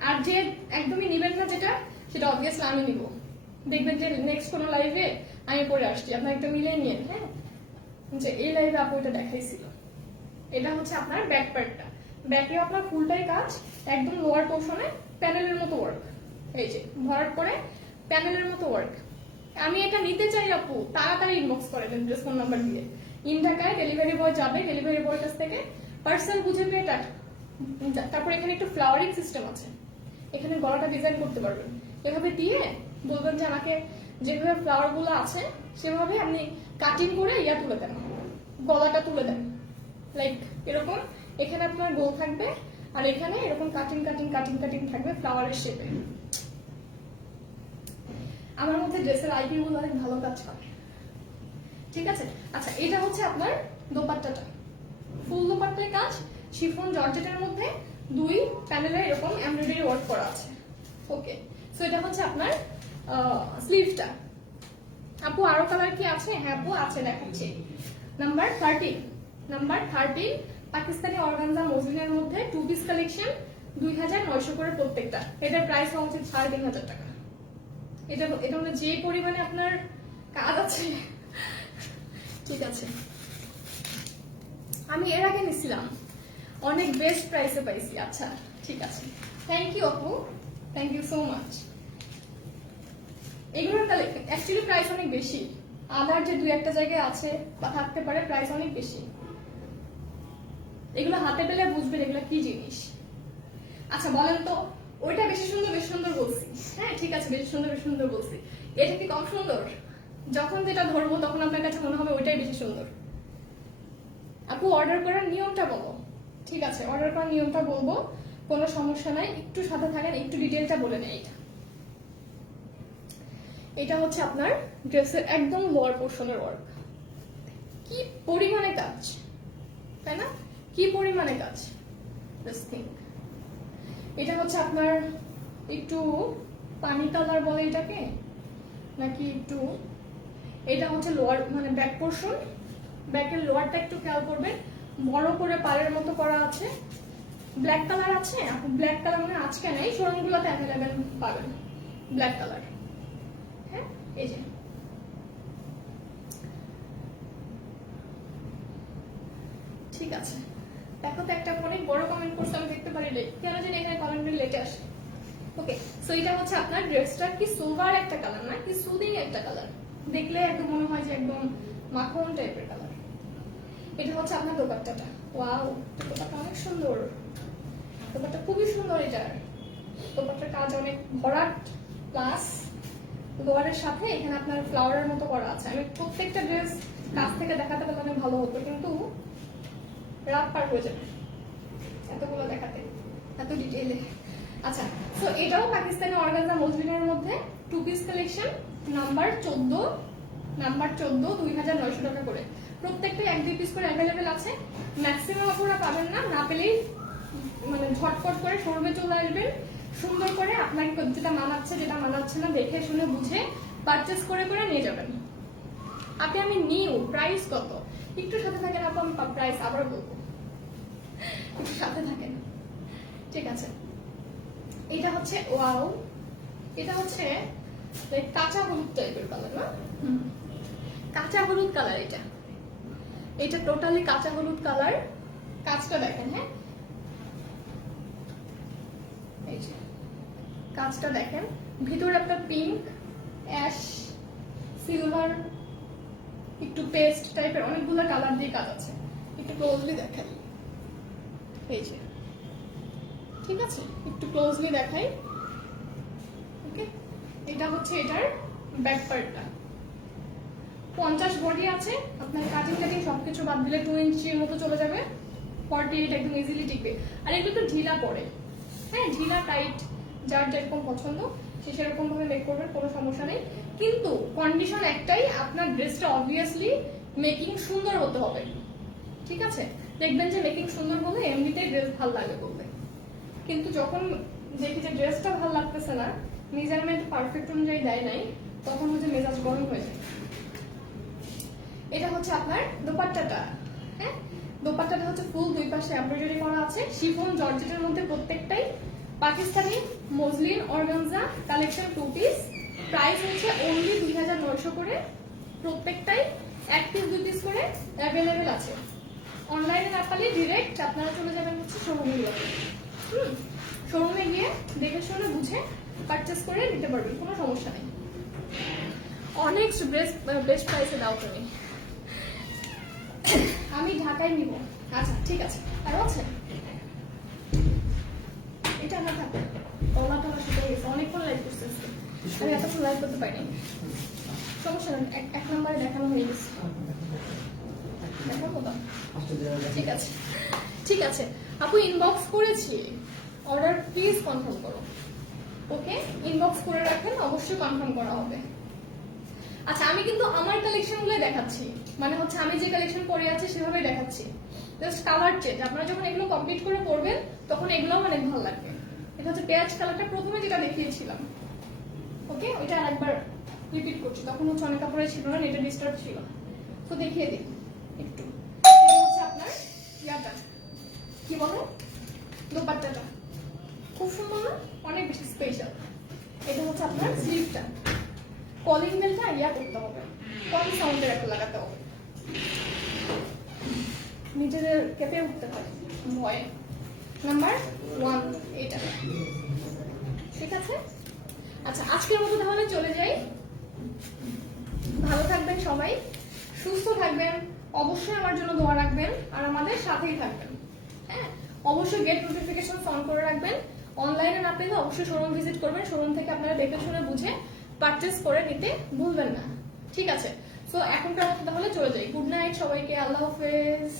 আর যে একদমই নিবেন না যেটা, সেটা অবভিয়াসলি আমি নিব। দেখবেন যে নেক্সট কোনো লাইভে আমি পরে আসছি, আপনার একটা মিলিয়ে নিন। হ্যাঁ, যে এই লাইভে আপু এটা দেখাইছিল। এটা হচ্ছে আপনার ব্যাক পার্টটা, ব্যাকে আপনার ফুলটাই কাজ, একদম লোয়ার পোর্শনে প্যানেলের মতো ওয়ার্ক, এই যে ভরাট করে প্যানেলের মতো ওয়ার্ক। আমি এটা নিতে চাই আপু, তাড়াতাড়ি ইনবক্স করে দেন ড্রেস ফোন নাম্বার দিয়ে। ইন ঢাকায় ডেলিভারি বয় যাবে, ডেলিভারি বয়ের কাছ থেকে পার্সেল বুঝে পেয়ে তারপর এখানে একটু ফ্লাওয়ারিং সিস্টেম আছে, এখানে গলাটা ডিজাইন করতে পারবেন। এভাবে দিয়ে বলবেন যে আমাকে যেভাবে ফ্লাওয়ার গুলো আছে সেভাবে আপনি কাটিং করে ইয়া তুলে দেন, গলাটা তুলে দেন, লাইক এরকম। এখানে আপনার গোল থাকবে আর এখানে এরকম কাটিং কাটিং কাটিং কাটিং থাকবে ফ্লাওয়ারের শেপে। আমার মধ্যে ড্রেসের আইপি গুলো অনেক ভালো কাজ করে, ঠিক আছে। আচ্ছা, এটা হচ্ছে আপনার দোপাট্টাটা, ফুল দোপাট্টার কাজ, শিফন জর্জেটের মধ্যে দুই প্যানেলে এরকম এমব্রয়ডারি ওয়ার্ক করা আছে। ওকে, সো এটা হচ্ছে আপনার স্লিভটা। আপু আরো কালার কি আছে? হ্যাঁ আপু আছে, দেখাচ্ছি। নাম্বার 13 পাকিস্তানি অর্গানজা মসলিনের মধ্যে টু পিস কালেকশন, 2900 করে প্রত্যেকটা। এটার প্রাইস হওয়া উচিত 3500 টাকা। এটা মধ্যে যে পরিমাণে আপনার কাজ আছে, ঠিক আছে। আমি এর আগে নিছিলাম, অনেক বেস্ট প্রাইসে পাইছি। আচ্ছা ঠিক আছে, থ্যাংক ইউ আপু, থ্যাংক ইউ সো মাচ। এগুলোর অ্যাকচুয়ালি প্রাইস অনেক বেশি, আমার যে দুই একটা জায়গায় আছে বা থাকতে পারে, প্রাইস অনেক বেশি। এগুলো হাতে পেলে বুঝবেন এগুলো কি জিনিস। আচ্ছা বলেন তো, ওইটা বেশি সুন্দর বলছি, হ্যাঁ ঠিক আছে, বেশি সুন্দর বলছি, এটা কি কম সুন্দর? যখন যেটা ধরবো তখন আপনার কাছে মনে হবে ওইটাই বেশি সুন্দর। আপু অর্ডার করার নিয়মটা বলো। ঠিক আছে, অর্ডার করার নিয়মটা বলবো, কোনো সমস্যা নাই, একটু সাথে থাকেন, একটু ডিটেলটা বলে নেই। এটা হচ্ছে আপনার ড্রেসের একদম লোয়ার পোর্শনের ওয়ার্ক, কি পরিমাণে কাজ, তাই না? কি পরিমাণে কাজ। এটা হচ্ছে আপনার একটু পানি কালার বলে এটাকে নাকি একটু, এটা হচ্ছে লোয়ার মানে ব্যাক পোর্শন, ব্যাকের লোয়ারটা একটু খেয়াল করবেন, বড় করে পাড়ের মতো করা আছে। ব্ল্যাক কালার আছে, আপনি ব্ল্যাক কালার মানে আজকে নেই, শোরুমগুলোতে অ্যাভেলেবেল পাবেন ব্ল্যাক কালার। হ্যাঁ এই যে ঠিক আছে। দেখো তো একটা অনেক বড় কমেন্ট করছে, আমি দেখতে পারি লেট, কেন জানি এখানে কমেন্টগুলো লেটে আসে। ওকে, সো এটা হচ্ছে আপনার ড্রেসটা, কি সোভার একটা কালার না, কি সুদিং একটা কালার, দেখলে একদম মনে হয় যে একদম মাখন টাইপের কালার। এটা হচ্ছে আপনার দোপাট্টাটা, ওয়াও দোপাট্টা অনেক সুন্দর, দোপাট্টা খুবই সুন্দর। এটার দোপাট্টার কাজ অনেক ভরাট, প্লাস লোয়ারের সাথে এখানে আপনার ফ্লাওয়ারের মতো করা আছে। আমি প্রত্যেকটা ড্রেস কাছ থেকে দেখাতে পারলে অনেক ভালো হতো, কিন্তু রাত পার হয়ে যাবে এতগুলো দেখাতে, এত ডিটেইলে। আচ্ছা, তো এটাও পাকিস্তানি অর্গানজা মসলিনের মধ্যে টু পিস কালেকশন, নাম্বার 14 2900 টাকা করে। প্রত্যেকটা 1-2 পিস করে অ্যাভেলেবেল আছে, ম্যাক্সিমাম আপনারা পাবেন না, না পেলেই মানে ঝটফট করে শোরুমে চলে আসবেন, সুন্দর করে আপনাকে যেটা মানাচ্ছে যেটা মানাচ্ছে না দেখে শুনে বুঝে পারচেস করে করে নিয়ে যাবেন। আপনি আমি নিউ প্রাইস কত, একটু সাথে থাকেন আপু, আমি প্রাইস আবার বলবো, একটু সাথে থাকেন, ঠিক আছে। এটা হচ্ছে ওয়াও, এটা হচ্ছে কাঁচা হলুদ টাইপের কালার না, কাঁচা হলুদ কালার। এটা টোটালি কাঁচা হলুদ কালার। কাজটা দেখেন, হ্যাঁ এই যে কাজটা দেখেন, ভিতরে একটা পিঙ্ক, অ্যাশ, সিলভার, একটু পেস্ট টাইপের অনেকগুলো কালার দিয়ে কাজ আছে। একটু ক্লোজলি দেখাই, এই যে ঠিক আছে, একটু ক্লোজলি দেখাই। ওকে, এটা হচ্ছে এটার ব্যাক পার্টটা। 50 বডি আছে, আপনার কাটিং কাটিং সবকিছু বাদ দিলে 2 ইঞ্চির মতো চলে যাবে। 48 একদম ইজিলি টিকবে। আর এগুলো একটু ঢিলা পড়ে, হ্যাঁ ঢিলা টাইট, যার যেরকম পছন্দ সে সেরকম ভাবে মেক করবে, কোনো সমস্যা নেই। কিন্তু কন্ডিশন একটাই, আপনার ড্রেসটা অবভিয়াসলি মেকিং সুন্দর হতে হবে, ঠিক আছে। দেখবেন যে মেকিং সুন্দর হলে এমনিতেই ড্রেস ভালো লাগে বলবে, কিন্তু যখন দেখি যে ড্রেসটা ভালো লাগতেছে না, মেজারমেন্ট পারফেক্ট অনুযায়ী দেয় নাই, তখন হচ্ছে মেজাজ গরম হয়ে যায়। এটা হচ্ছে আপনার দোপাট্টাটা, হ্যাঁ দোপাট্টাটা হচ্ছে ফুল দুই পাশে এমব্রয়ডারি করা আছে, শিফন জর্জেটের মধ্যে প্রত্যেকটাই, Pakistani muslin organza collection 2 piece. Price হচ্ছে অনলি 2900 করে, প্রত্যেকটাই 1 পিস 2 পিস করে অ্যাভেলেবেল আছে। অনলাইনে না পারলে ডিরেক্ট আপনারা চলে যাবেন হচ্ছে শোরুমে গিয়ে, শোরুমে গিয়ে দেখে শুনে বুঝে পারচেস করে নিতে পারবেন, কোনো সমস্যা নেই। অনেক বেস্ট প্রাইসে দাও তুমি, আমি ঢাকায় নিব। আচ্ছা ঠিক আছে, আর আছে এটা না থাকে, তলা টলা শুকিয়ে গেছে, অনেকক্ষণ লাইভ করছে আজকে, আমি এতক্ষণ লাইভ করতে পারিনি, সমস্যা নেই, এক নম্বরে দেখানো হয়ে গেছে, দেখাবো তো, ঠিক আছে ঠিক আছে। আপু ইনবক্স করেছি, অর্ডার প্লিজ কনফার্ম করো, ওকে ইনবক্স করে রাখেন, অবশ্যই কনফার্ম করা হবে। আচ্ছা আমি কিন্তু আমার কালেকশন গুলোই দেখাচ্ছি, মানে হচ্ছে আমি যে কালেকশন পরে আছি সেভাবেই দেখাচ্ছি, জাস্ট কালার চেঞ্জ। আপনারা যখন এগুলো কমপ্লিট করে পরবেন তখন এগুলো অনেক ভালো লাগবে। এটা হচ্ছে পেঁয়াজ কালারটা প্রথমে যেটা দেখিয়েছিলাম, ওকে ওইটা আরেকবার রিপিট করছি, তখন হচ্ছে অনেক কাপড়ে ছিল না, নেটে ডিস্টার্ব ছিল, তো দেখিয়ে দিই একটু। এটা হচ্ছে আপনার ইয়াটা কি বলে দোপাট্টাটা, খুব সুন্দর না, অনেক বেশি স্পেশাল। এটা হচ্ছে আপনার স্লিভটা, কলিং বেলটা ইয়া করতে হবে, কম সাউন্ডের একটা লাগাতে হবে, নিজেদের কেঁপে উঠতে হয় ভয়ে। নাম্বার 1 এটা, ঠিক আছে। আচ্ছা আজকের মতো তাহলে চলে যাই, ভালো থাকবেন সবাই, সুস্থ থাকবেন, অবশ্যই আমার জন্য দোয়া রাখবেন, আর আমাদের সাথেই থাকবেন, হ্যাঁ অবশ্যই গেট নোটিফিকেশন অন করে রাখবেন। অনলাইনে না পেলে অবশ্যই শোরুম ভিজিট করবেন, শোরুম থেকে আপনারা দেখে শুনে বুঝে পারচেস করে নিতে ভুলবেন না, ঠিক আছে। সো এখনকার মতো তাহলে চলে যাই, গুড নাইট সবাইকে, আল্লাহ হাফেজ।